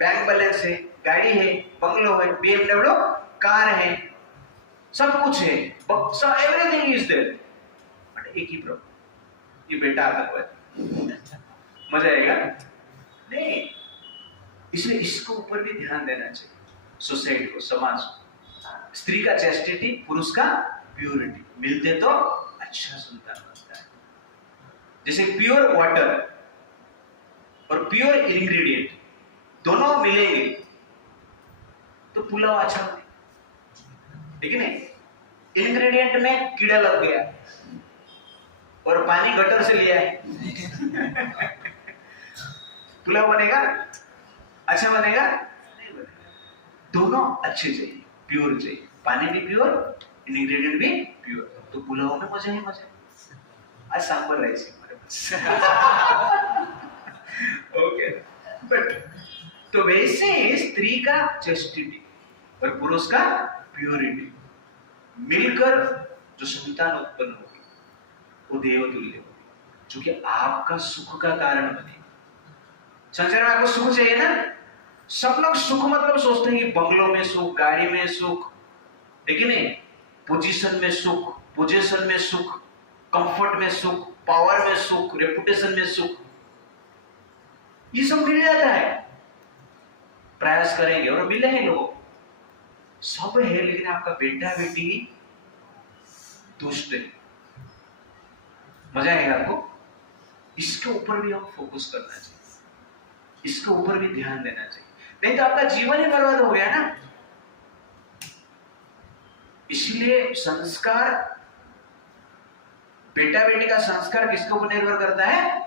बैंक बैलेंस है, गाड़ी है, बंगलो है, BMW कार है, सब कुछ है, एवरीथिंग इज देयर, बट एक ही प्रॉब्लम, ये बेटा आतंकवादी। मजा आएगा? नहीं इसलिए इसको ऊपर भी ध्यान देना चाहिए। सोसाइटी को, समाज को, स्त्री का चैस्टिटी, पुरुष का प्योरिटी मिलते तो अच्छा संतान बनता है। जैसे प्योर वाटर और प्योर इंग्रेडिएंट दोनों मिलेंगे तो पुलाव अच्छा बने, ठीक है नहीं? इंग्रेडिएंट में कीड़ा लग गया और पानी गटर से लिया है पुलाव बनेगा? अच्छा बनेगा? नहीं बनेगा। दोनों अच्छे चाहिए, प्योर चाहिए, पानी भी प्योर, इंग्रेडिएंट भी प्योर, तो पुलाव में मजा ही मजा। आज सांबर राइस हमारे पास ओके, बट तो वैसे स्त्री का चेस्टिटी और पुरुष का प्योरिटी मिलकर जो संतान उत्पन्न होगी वो देवतुल्य होगी, जो कि आपका सुख का कारण बनेगी। संसार में आपको सुख चाहिए ना? सब लोग सुख मतलब सोचते हैं कि बंगलों में सुख, गाड़ी में सुख, लेकिन नहीं, पोजीशन में सुख, पोजीशन में सुख, कंफर्ट में सुख, पावर में सुख, रेपुटेशन में सुख, ये सब मिल जाता है। प्रयास करेंगे और मिले हैं लोगों, सब है, लेकिन आपका बेटा बेटी दुष्ट है। मजा आएगा आपको? इसके ऊपर भी हम फोकस करना चाहिए, इसके ऊपर भी ध्यान देना चाहिए, नहीं तो आपका जीवन ही बर्बाद हो गया ना। इसलिए संस्कार, बेटा बेटी का संस्कार किसके ऊपर निर्भर करता है?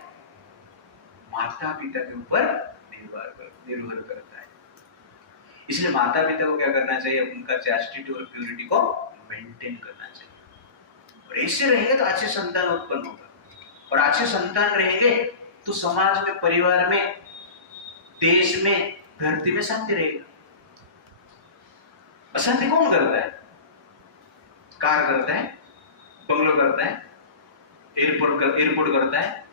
माता पिता के ऊपर निर्भर करता है। इसलिए माता पिता को क्या करना चाहिए? उनका चैस्टिटी और प्योरिटी को मेंटेन करना चाहिए, और ऐसे रहेंगे तो अच्छे संतान उत्पन्न होगा, और अच्छे संतान रहेंगे तो समाज में, परिवार में, देश में, धरती में शांति रहेगा। अशांति कौन करता है? कार करता है, बंगलो करता है, एयरपोर्ट करता है,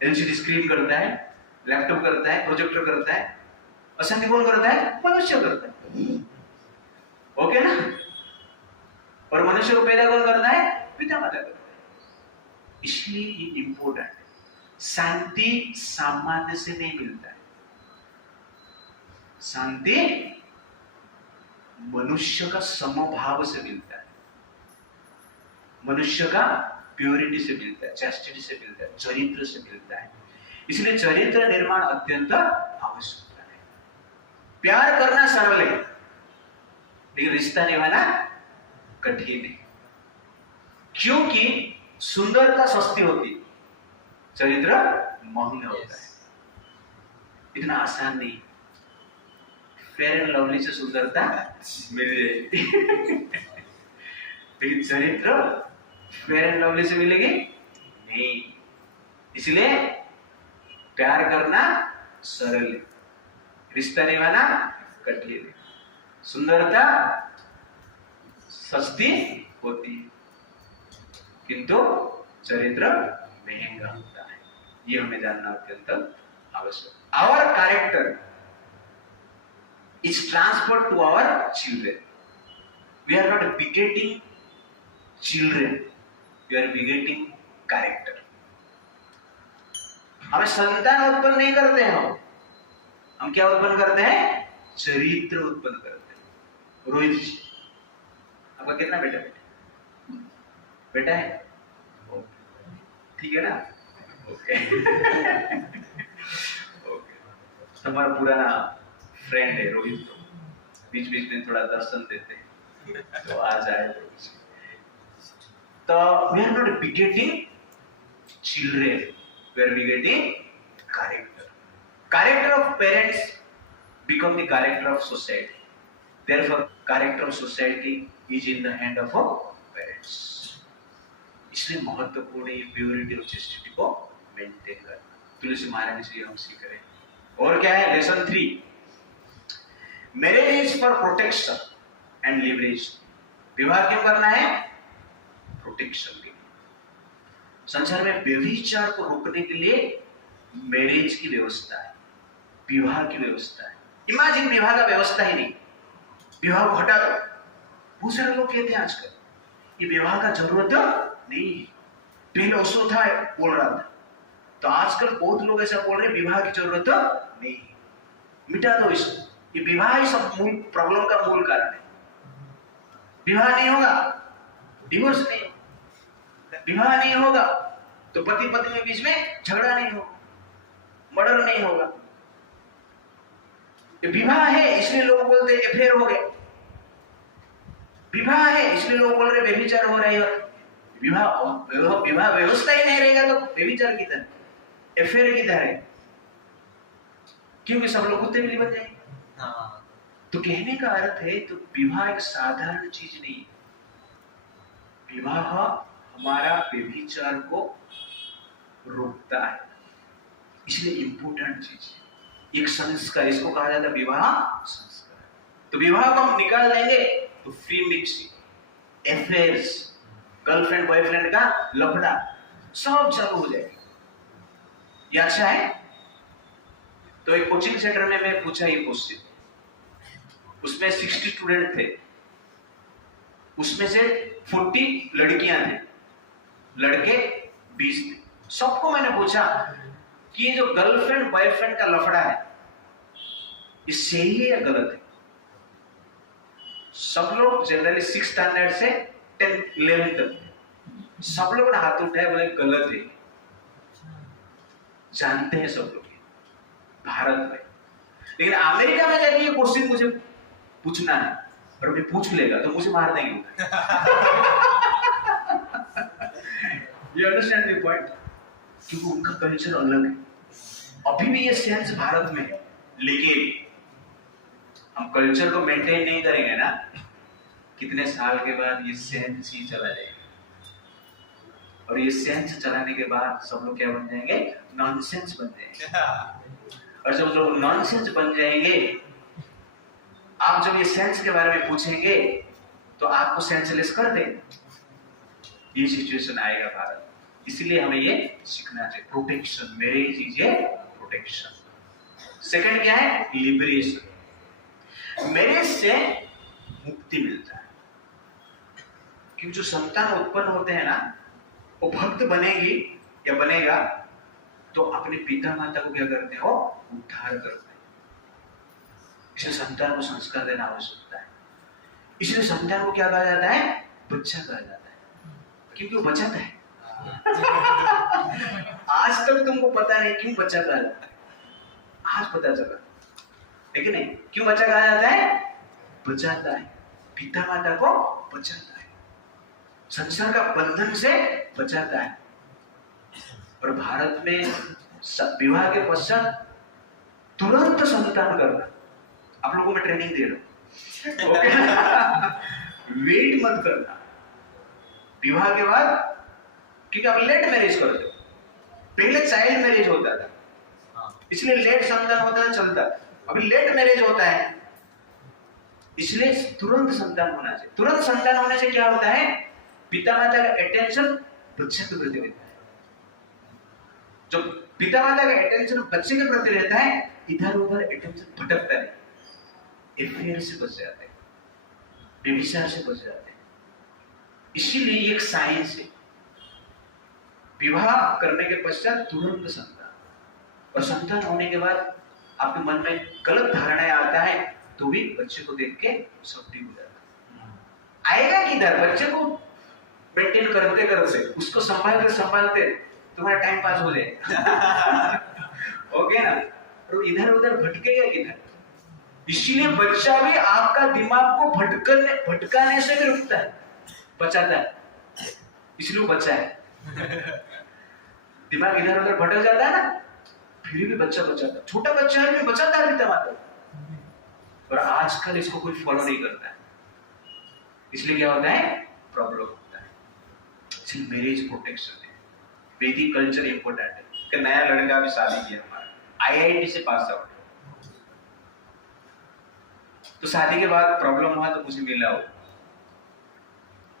एलसीडी स्क्रीन करता है, लैपटॉप करता है, प्रोजेक्टर करता है। अशांति कौन करता है? मनुष्य करता है, ओके ना? और मनुष्य को पैदा कौन करता है? पिता माता करता है। इसलिए ये इंपॉर्टेंट है। शांति सामान्य से नहीं मिलता है, शांति मनुष्य का समभाव से मिलता है, मनुष्य का प्योरिटी से मिलता है, चैस्टिटी से मिलता है, चरित्र से मिलता है। इसलिए चरित्र निर्माण अत्यंत आवश्यक है। प्यार करना सरल है, लेकिन रिश्ता निभाना कठिन है, क्योंकि सुंदरता सस्ती होती, चरित्र महंगा होता है। इतना आसान नहीं। फेयर एंड लवली से सुंदरता मिल जाएगी लेकिन चरित्र फेयर एंड लवली से मिलेगी नहीं। इसलिए प्यार करना सरल है, रिश्ता निभाना कठिन है। सुंदरता सस्ती होती है, किंतु चरित्र महंगा होता है। ये हमें जानना अत्यंत आवश्यक। Our character is transferred to our children. We are not begetting children, we are begetting character. हमें संतान उत्पन्न नहीं करते हैं, हम क्या उत्पन्न करते हैं? चरित्र उत्पन्न करते हैं। रोहित जी, आपका कितना बेटा बेटा है? ठीक है ना? ओके हमारा पुराना फ्रेंड है रोहित, तो बीच बीच में थोड़ा दर्शन देते हैं, तो आ जाए। तो we are not begetting children, we are begetting character. Character of parents become the character of society. Therefore, character of society is in the hand of parents. इसलिए महत्वपूर्ण है प्योरिटी और चैस्टिटी को मेंटेन करना। तुलसी महारानी से हम सीख रहे हैं। और क्या है? Lesson 3, marriage is for protection and leverage. विवाह क्यों करना है? प्रोटेक्शन के लिए। संसार में व्यभिचार को रोकने के लिए मैरिज की व्यवस्था है, विवाह की व्यवस्था है। इमेजिन विवाह का व्यवस्था ही नहीं, विवाह को हटा दो। बहुत सारे लोग कहते हैं आजकल ये विवाह का जरूरत नहीं है, पहले उसो था बोल रहा था, तो आजकल बहुत लोग ऐसा बोल रहे हैं विवाह की जरूरत नहीं है। मिटा दो इसको। ये विवाह ही सब मूल प्रॉब्लम का मूल कारण है। विवाह नहीं होगा डिवोर्स नहीं होगा, विवाह नहीं होगा तो पति पत्नी के बीच में झगड़ा नहीं होगा, मर्डर नहीं होगा। ये विवाह है इसलिए लोग बोलते हैं अफेयर हो गए, विवाह है इसलिए लोग बोल रहे व्यभिचार हो रही है। विवाह व्यवस्था ही नहीं रहेगा तो व्यभिचार किधर, अफेयर किधर है? क्योंकि सब लोग कुत्ते बिल्ली बन जाएंगे। तो कहने का अर्थ है तो विवाह एक साधारण चीज नहीं है। विवाह हमारा व्यभिचार को रोकता है, इसलिए इंपोर्टेंट चीज है। एक संस्कार, इसको कहा जाता है विवाह संस्कार। तो विवाह को हम निकाल देंगे तो free mixing, affairs, girlfriend boyfriend का लफड़ा सब चालू हो जाएगा। ये अच्छा है। तो एक कोचिंग सेंटर में मैं पूछा ये क्वेश्चन, उसमें 60 स्टूडेंट थे, उसमें से 40 लड़कियां थी, लड़के 20 थे। सबको मैंने पूछा कि ये जो गर्लफ्रेंड बॉयफ्रेंड का लफड़ा है ये सही है या गलत है? सब लोग जनरली 6 स्टैंडर्ड से 10 11 तक सब लोग ने हाथ उठाए, बोले गलत है। जानते हैं सब लोग भारत में, लेकिन अमेरिका में जाके ये क्वेश्चन मुझे पूछना है और मैं पूछ लेगा तो मुझे मार देंगे। You understand the point? क्योंकि उनका कल्चर अलग है। अभी भी ये सेंस भारत में है, लेकिन हम कल्चर को मेंटेन नहीं करेंगे ना, कितने साल के बाद ये सेंस ही चला जाएगा। और ये सेंस चलाने के बाद सब लोग क्या बन जाएंगे? नॉनसेंस बन जाएंगे। और जब लोग नॉनसेंस बन जाएंगे, आप जब ये सेंस के बारे में पूछेंगे तो आपको सेंसलेस कर देंगे। ये सिचुएशन आएगा भारत। इसलिए हमें ये सीखना चाहिए, protection, marriage is a protection. Second क्या है? लिबरेशन। मैरिज से मुक्ति मिलता है, क्योंकि जो संतान उत्पन्न होते हैं ना, वो भक्त बनेगी या बनेगा तो अपने पिता माता को क्या करते हो? उद्धार करते हैं। इसलिए संतान को संस्कार देना आवश्यकता है। इसलिए संतान को क्या कहा जाता है? बच्चा कहा जाता है, क्योंकि वो बचाता है। आज तक तुमको पता नहीं क्यों बच्चा कहा जाता है, आज पता चला, लेकिन नहीं, क्यों बच्चा कहा जाता है? बचाता है, पिता माता को बचाता है, संसार का बंधन से बचाता है। और भारत में विवाह के पश्चात तुरंत संतान करना, आप लोगों में ट्रेनिंग दे रहा हूं, ओके? वेट मत करना विवाह के बाद, क्योंकि आप लेट मैरिज करते हो। पहले चाइल्ड मैरिज होता था, इसलिए लेट संतान होता है, चलता। अभी लेट मैरिज होता है, इसलिए तुरंत संतान होना चाहिए। तुरंत संतान होने से क्या होता है? पिता माता का अटेंशन बच्चे के प्रति रहता है। जब पिता माता का अटेंशन बच्चे के प्रति रहता है, इधर उधर अटेंशन भटकता है, अफेयर से बच जाते हैं, व्यभिचार से बच जाते हैं। इसीलिए एक साइंस है, विवाह करने के पश्चात तुरंत संतान, और संतान होने के बाद आपके मन में गलत धारणाएं आता है तो भी बच्चे को देख के सब ठीक हो जाता है। आएगा किधर? बच्चे को मेंटेन करते करते, उसको संभालते तुम्हारा टाइम पास हो जाएगा। ओके ना? तो इधर उधर भटकेगा किधर? इसीलिए बच्चा भी आपका दिमाग को भटकाने से भी रुकता है, बचाता है, इसलिए वो बच्चा है। दिमाग इधर उधर भटक जाता है ना, फिर भी बच्चा बचाता है। छोटा बच्चा है भी बचाता है पिता माता, और आजकल इसको कोई फॉलो नहीं करता है, इसलिए क्या होता है? प्रॉब्लम होता है। इसलिए मैरिज प्रोटेक्शन है, वैदिक कल्चर इंपोर्टेंट है। कि नया लड़का भी शादी किया हमारा, IIT से पास आउट, तो शादी के बाद प्रॉब्लम हुआ तो मुझे मिला हो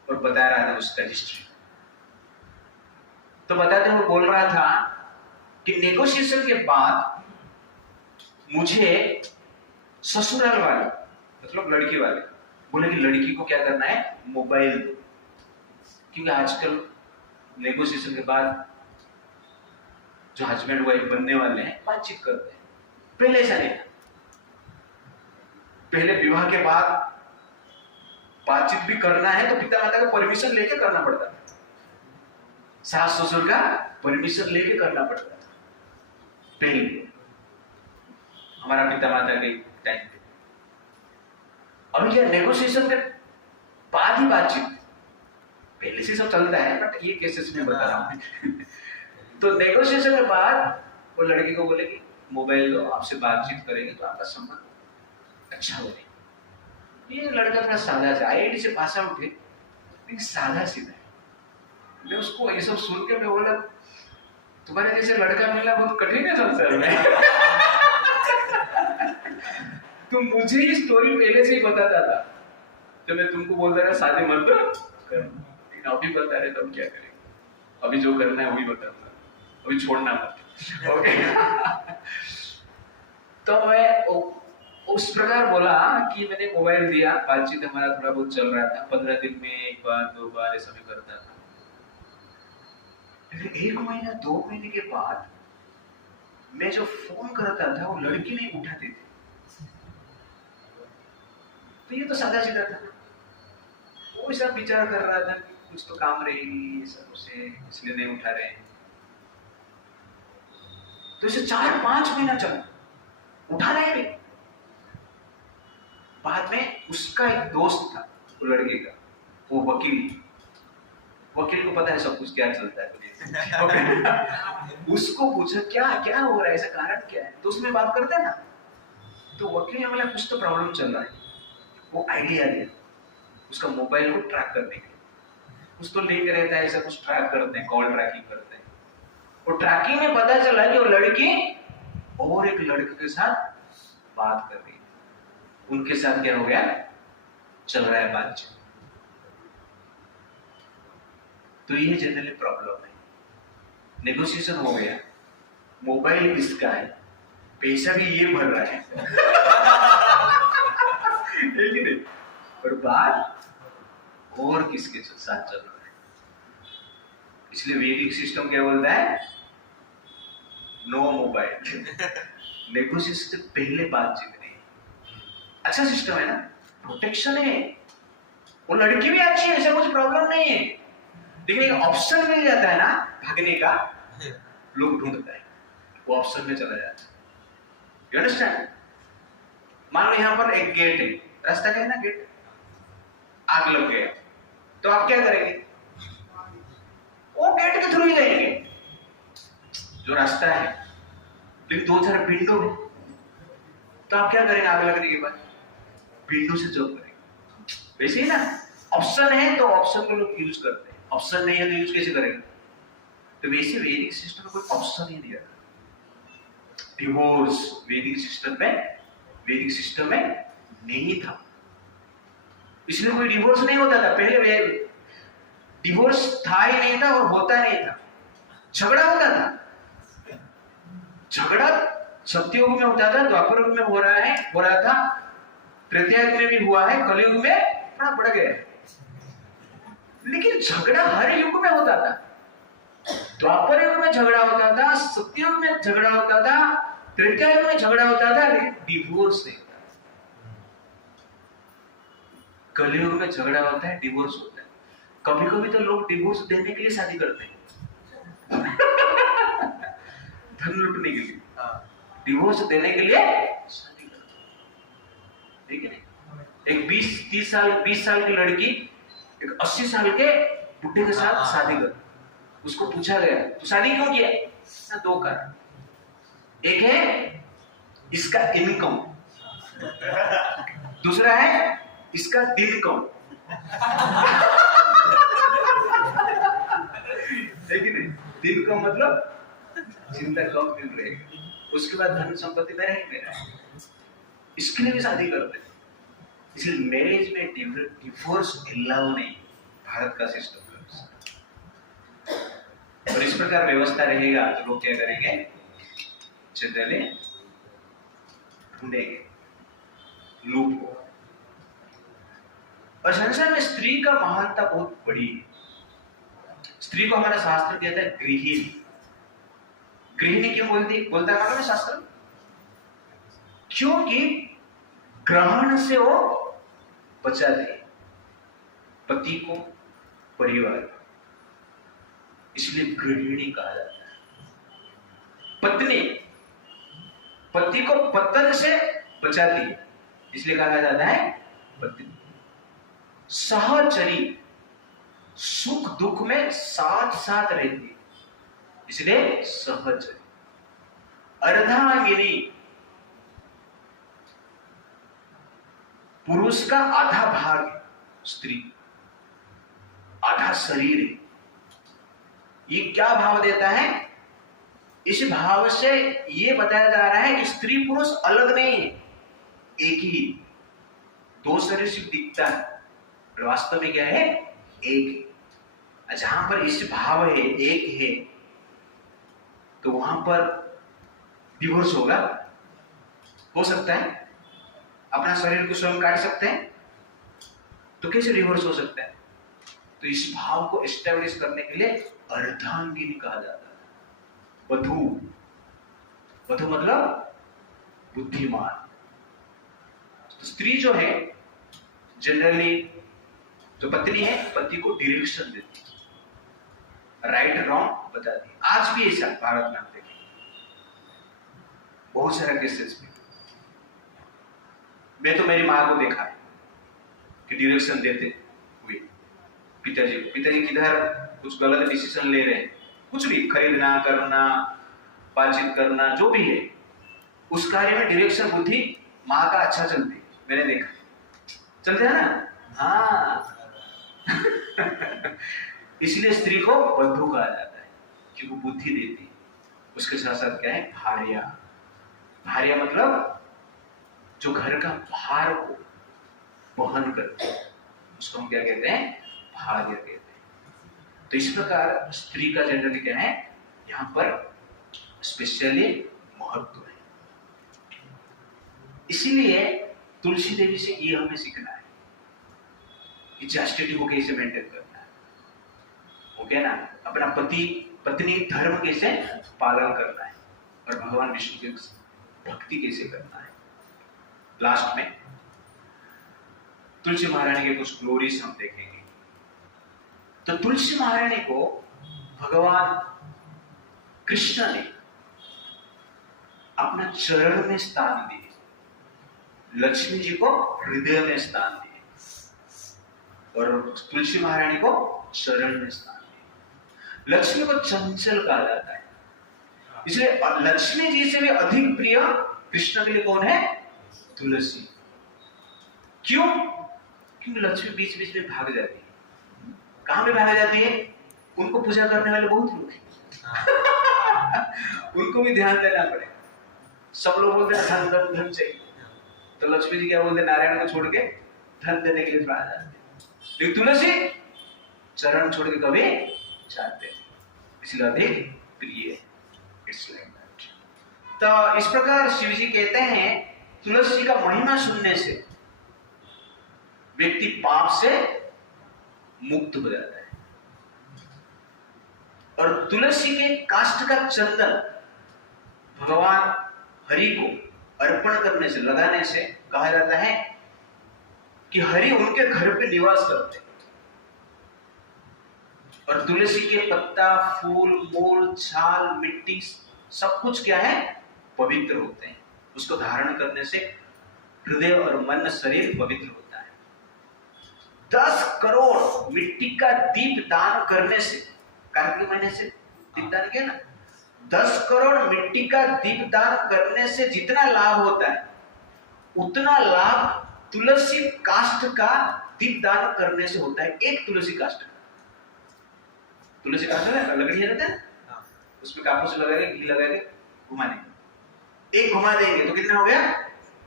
और बता रहा था उसका हिस्ट्री। तो बताते हुए बोल रहा था कि नेगोशिएशन के बाद मुझे ससुराल वाले, मतलब लड़की वाले, बोले कि लड़की को क्या करना है? मोबाइल दो, क्योंकि आजकल नेगोशिएशन के बाद जो हस्बैंड वाइफ बनने वाले हैं बातचीत करते हैं, पहले ऐसा नहीं था। पहले विवाह के बाद बातचीत भी करना है तो पिता माता का परमिशन लेके करना पड़ता था, सास ससुर का परमिशन लेके करना पड़ता था पहले हमारा पिता माता के टाइम पे। अभी ये नेगोशिएशन के बाद ही बातचीत, पहले से सब चलता है बट ये केसेस में बता रहा हूं तो नेगोशिएशन के बाद वो लड़की को बोलेगी मोबाइल दो, आपसे बातचीत करेंगे तो आपका संबंध अच्छा हो। ये लड़का थोड़ा सादा है, आईआईटी से पास आउट है लेकिन सादा सीधा है। मैं उसको ये सब सुन के मैं बोला तुम्हारे जैसे लड़का मिलना बहुत कठिन है संसार में तुम मुझे ही स्टोरी पहले से ही बताता था तो मैं तुमको बोलता था शादी मत कर, लेकिन अभी बता रहे तो हम क्या करेंगे, अभी जो करना है वही बताऊंगा, अभी छोड़ना मत। ओके तो मैं उस प्रकार बोला कि मैंने मोबाइल दिया, बातचीत हमारा थोड़ा बहुत चल रहा था, 15 दिन में एक बार 2 बार ऐसा मैं करता था। फिर 1 महीना 2 महीने के बाद मैं जो फोन करता था वो लड़की नहीं उठाती थी। तो ये तो सादा सीधा था, वो ऐसा विचार कर रहा था कि कुछ तो काम रहेगी सब उसे, इसलिए नहीं उठा रहे। तो इसे 4-5 महीना चला, उठा रहे नहीं। बाद में उसका एक दोस्त था वो लड़के का, वो वकील को पता है सब कुछ क्या चलता है उसको पूछा क्या क्या हो रहा है, ऐसा कारण क्या है, तो उसमें बात करते हैं ना, तो वकील ने बोला कुछ तो प्रॉब्लम चल रहा है। वो आइडिया दिया उसका मोबाइल को ट्रैक करने के लिए, कुछ तो लेके रहता है, ऐसा कुछ ट्रैक करते हैं, कॉल ट्रैकिंग करते हैं। वो ट्रैकिंग में पता चला कि वो लड़की और एक लड़के के साथ बात कर रही है, उनके साथ क्या हो गया, चल रहा है बातचीत। तो ये जनरली प्रॉब्लम है। नेगोशिएशन हो गया, मोबाइल इसका है, पैसा भी ये भर रहा है नहीं, और बात और किसके साथ चल रहा है। इसलिए वैदिक सिस्टम क्या बोलता है, नो मोबाइल नेगोशिएशन से पहले बातचीत नहीं। अच्छा सिस्टम है ना, प्रोटेक्शन है, वो लड़की भी अच्छी है, ऐसा कुछ प्रॉब्लम नहीं है, लेकिन एक ऑप्शन मिल जाता है ना भागने का, लोग ढूंढता है, वो ऑप्शन में चला जाता है। You understand? मान लो यहाँ पर एक गेट है, रास्ता क्या है ना, गेट, आग लग गया तो आप क्या करेंगे, वो गेट के थ्रू ही जाएंगे जो रास्ता है, लेकिन 2-4 विंडो है तो आप क्या करेंगे, आग लगने के बाद विंडो से जॉब करेंगे। वैसे ही ना, ऑप्शन है तो ऑप्शन को लोग यूज करते हैं, ऑप्शन नहीं है तो यूज कैसे करेंगे। तो वैसे वैदिक सिस्टम में कोई ऑप्शन ही दिया, डिवोर्स वैदिक सिस्टम में नहीं था, इसलिए कोई डिवोर्स नहीं होता था। पहले डिवोर्स था ही नहीं था और होता नहीं था, झगड़ा होता था। झगड़ा सत्ययुग में होता था, द्वापर युग में हो रहा था, त्रेता युग में भी हुआ है, कलयुग में थोड़ा बढ़ गया, लेकिन झगड़ा हर युग में होता था। द्वापर युग में झगड़ा होता था, सत्ययुग में झगड़ा होता था, त्रेता युग में झगड़ा होता था, लेकिन डिवोर्स नहीं होता। कलयुग में झगड़ा होता है, डिवोर्स होता है। कभी कभी तो लोग डिवोर्स देने के लिए शादी करते हैं धन लूटने के लिए, डिवोर्स देने के लिए शादी करते हैं, ठीक है। एक 20 साल की लड़की एक 80 साल के बुढ़े के साथ शादी कर, उसको पूछा गया तो शादी क्यों किया, 2 कारण, एक है इसका इनकम, दूसरा है इसका दिन कम लेकिन दिन कम मतलब चिंता कम मिल रही है, उसके बाद धन संपत्ति मेरा ही मेरा है, इसके लिए भी शादी करते हैं। इसलिए मैरिज में डिवोर्स अलाउ नहीं, भारत का सिस्टम। और इस प्रकार व्यवस्था रहेगा तो लोग क्या करेंगे, जनरली ढूंढेंगे लूप को। और संसार में स्त्री का महानता बहुत बड़ी है। स्त्री को हमारा शास्त्र कहता है गृहिणी। गृहिणी क्यों बोलता है मालूम है शास्त्र? क्योंकि ग्रहण से वो बचाती है पति को, परिवार को, इसलिए गृहिणी कहा जाता है। पत्नी पति को पतन से बचाती है, इसलिए कहा जाता है पत्नी। सहचरी, सुख दुख में साथ साथ रहती है, इसलिए सहचरी। अर्धांगिनी, पुरुष का आधा भाग है स्त्री, आधा शरीर है। ये क्या भाव देता है? इस भाव से ये बताया जा रहा है कि स्त्री पुरुष अलग नहीं है, एक ही। दो शरीर सिर्फ दिखता है, वास्तव में क्या है? एक। जहां पर इस भाव है, एक है, तो वहां पर डिवोर्स होगा? हो सकता है? अपना शरीर को स्वयं काट सकते हैं? तो कैसे डिवोर्स हो सकता है? तो इस भाव को एस्टेब्लिश करने के लिए अर्धांगिनी कहा जाता है। वधू, वधू मतलब बुद्धिमान। तो स्त्री जो है जनरली, जो पत्नी है, पति को डायरेक्शन देती है, राइट रॉन्ग बताती है। आज भी ऐसा भारत में आप देखें बहुत सारे केसेस में। मैं तो मेरी माँ को देखा है कि डायरेक्शन देते हुए पिताजी किधर कुछ गलत डिसीजन ले रहे हैं, कुछ भी खरीदना, करना, बातचीत करना, जो भी है, उस कार्य में डायरेक्शन बुद्धि माँ का अच्छा चलती है। मैंने देखा, चलते हैं ना? हाँ। इसलिए स्त्री को वधू कहा जाता है कि वो बुद्धि देती है। उसके साथ साथ क्या है? भार्या। भार्या मतलब जो घर का भार को वहन करती है, उसको हम क्या कहते हैं? भार्या कहते हैं। तो इस प्रकार स्त्री का जनरली क्या है यहाँ पर स्पेशली महत्व है। इसीलिए तुलसी देवी से ये हमें सीखना है कि चैस्टिटी को कैसे मेंटेन करना है, ओके ना? अपना पति पत्नी धर्म कैसे पालन करना है, और भगवान विष्णु की भक्ति कैसे करना है। लास्ट में तुलसी महारानी के कुछ ग्लोरीज हम देखेंगे। तो तुलसी महारानी को भगवान कृष्ण ने अपना चरण में स्थान दिए, लक्ष्मी जी को हृदय में स्थान दिए, और तुलसी महारानी को चरण में स्थान दिए। लक्ष्मी को चंचल कहा जाता है, इसलिए लक्ष्मी जी से भी अधिक प्रिय कृष्ण के लिए कौन है? तुलसी। क्यों? क्योंकि लक्ष्मी बीच बीच में भाग जाती है। कहां पे भाग जाती है? उनको पूजा करने वाले बहुत लोग हैं। उनको भी ध्यान देना पड़ेगा। सब लोग बोलते हैं धन धन धन चाहिए, तो लक्ष्मी जी क्या बोलते हैं? नारायण को छोड़ के धन देने के लिए आ जाते हैं। लेकिन तुलसी चरण छोड़ के कभी जाते, इसलिए अधिक प्रिय है। तो इस प्रकार शिव जी कहते हैं तुलसी का महिमा सुनने से व्यक्ति पाप से मुक्त हो जाता है, और तुलसी के काष्ठ का चंदन भगवान हरि को अर्पण करने से, लगाने से कहा जाता है कि हरि उनके घर पे निवास करते हैं। और तुलसी के पत्ता, फूल, मूल, छाल, मिट्टी सब कुछ क्या है? पवित्र होते हैं। उसको धारण करने से हृदय और मन, शरीर पवित्र होता है। 10 करोड़ मिट्टी का दीप दान करने से, कार्तिक महीने से दीप दान किया ना, 10 करोड़ मिट्टी का दीप दान करने से जितना लाभ होता है, उतना लाभ तुलसी काष्ठ का दीप दान करने से होता है। एक तुलसी काष्ठ का, तुलसी काष्ठ में लकड़ी रहता है, उसमें कापूस लगा के, घी लगा के घुमा देंगे, एक घुमा देंगे तो कितना हो गया?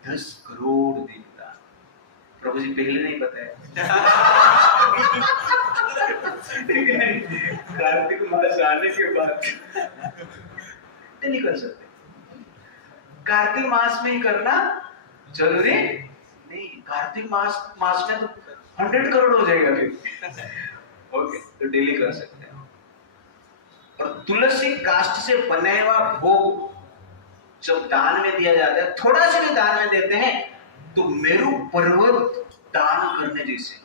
10 करोड़ दीपदान। प्रभु जी पहले नहीं बताया। कार्तिक मास आने के बाद नहीं कर सकते। कार्तिक मास में ही करना जरूरी नहीं। कार्तिक मास में तो 100 करोड़ हो जाएगा फिर। ओके, तो डेली कर सकते हैं। और तुलसी काष्ठ से बने हुआ भोग जब दान में दिया जाता है, थोड़ा सा भी दान में देते हैं तो मेरू पर्वत दान करने जैसे।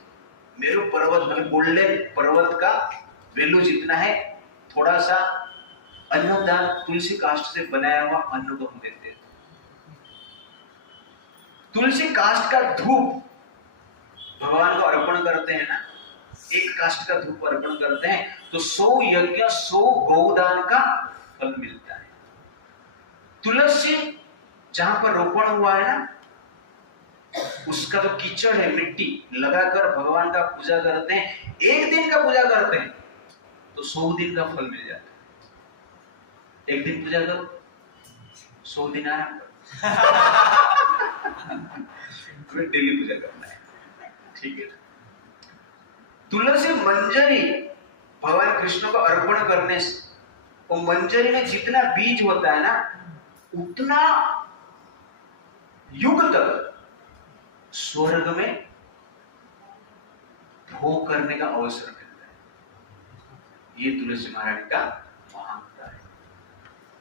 मेरू पर्वत मतलब गोल्डन पर्वत का वैल्यू जितना है, थोड़ा सा अन्नदान तुलसी काष्ठ से बनाया हुआ अन्न को हम देते हैं। तुलसी काष्ठ का धूप भगवान को अर्पण करते हैं ना, एक काष्ठ का धूप अर्पण करते हैं तो 100 यज्ञ 100 गौदान का फल मिलता है। तुलसी जहां पर रोपण हुआ है ना, उसका तो कीचड़ है, मिट्टी लगाकर भगवान का पूजा करते हैं। एक दिन का पूजा करते हैं तो 100 दिन का फल मिल जाता है। एक दिन पूजा करो, 100 दिन आराम करो। हमें डेली पूजा करना है, ठीक है। तुलसी मंजरी भगवान कृष्ण को अर्पण करने से, वो मंजरी में जितना बीज होता है ना, उतना युग तक स्वर्ग में भोग करने का अवसर मिलता है। ये तुलसी महारानी का महानता है।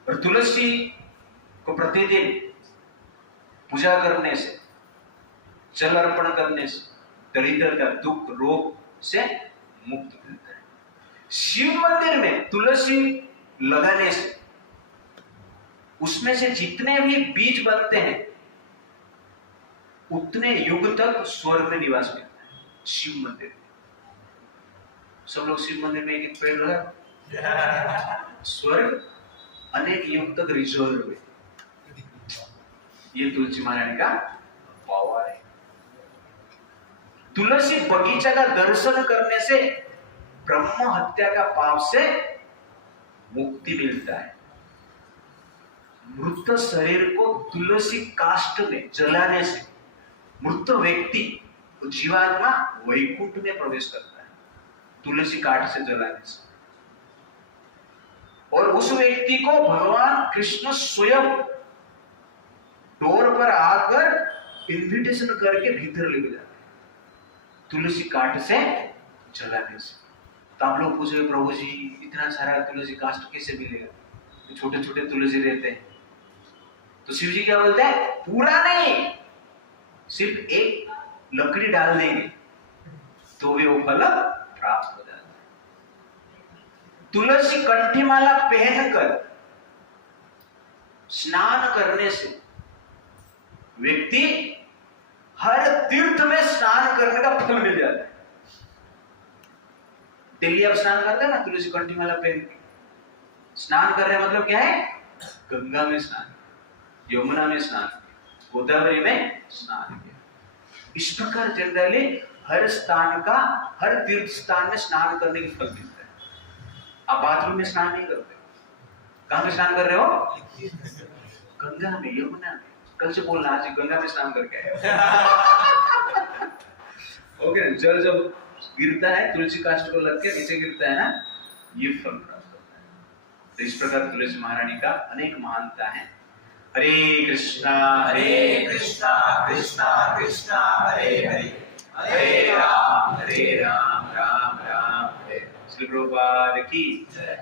और तुलसी को प्रतिदिन पूजा करने से, जल अर्पण करने से दरिद्र का दुख रोग से मुक्त मिलता है। शिव मंदिर में तुलसी लगाने से उसमें से जितने भी बीज बनते हैं उतने युग तक स्वर्ग में निवास मिलता है। शिव मंदिर में सब लोग शिव मंदिर में एक पेड़ लगा, स्वर्ग अनेक युग तक रिजर्व है। ये तुलसी महारानी का पावर है। तुलसी बगीचा का दर्शन करने से ब्रह्म हत्या का पाप से मुक्ति मिलता है। मृत शरीर को तुलसी काष्ठ में जलाने से मृत व्यक्ति जीवात्मा वैकुंठ में प्रवेश करता है, तुलसी काष्ठ से जलाने से। और उस व्यक्ति को भगवान कृष्ण स्वयं डोर पर आकर इन्विटेशन करके भीतर लेके जाते हैं, तुलसी काष्ठ से जलाने से। तो आप लोग पूछे प्रभु जी इतना सारा तुलसी काष्ठ कैसे मिलेगा, तो छोटे छोटे तुलसी रहते हैं। तो शिव जी क्या बोलते हैं, पूरा नहीं, सिर्फ एक लकड़ी डाल देंगे तो भी वो फल प्राप्त हो जाता है। तुलसी कंठी माला पहनकर स्नान करने से व्यक्ति हर तीर्थ में स्नान करने का फल मिल जाता है। डेली आप स्नान करते हैं ना, तुलसी कंठी माला पहन के स्नान कर रहे हैं, मतलब क्या है, गंगा में स्नान, यमुना में स्नान, गोदावरी में स्नान किया। इस प्रकार जनरली हर स्थान का, हर तीर्थ स्थान में स्नान करने की फल मिलता है। आप बाथरूम में स्नान नहीं करते, कहां में स्नान कर रहे हो, गंगा में, यमुना में। कल से बोलना आज गंगा में स्नान करके आए। ओके, जल जब गिरता है तुलसी काष्ठ को लग के नीचे गिरता है ना, ये फल प्राप्त होता है। तो इस प्रकार तुलसी महारानी का अनेक महानता है। हरे कृष्णा कृष्णा कृष्णा हरे हरे, हरे राम राम राम हरे। श्री प्रभुपाद की जय।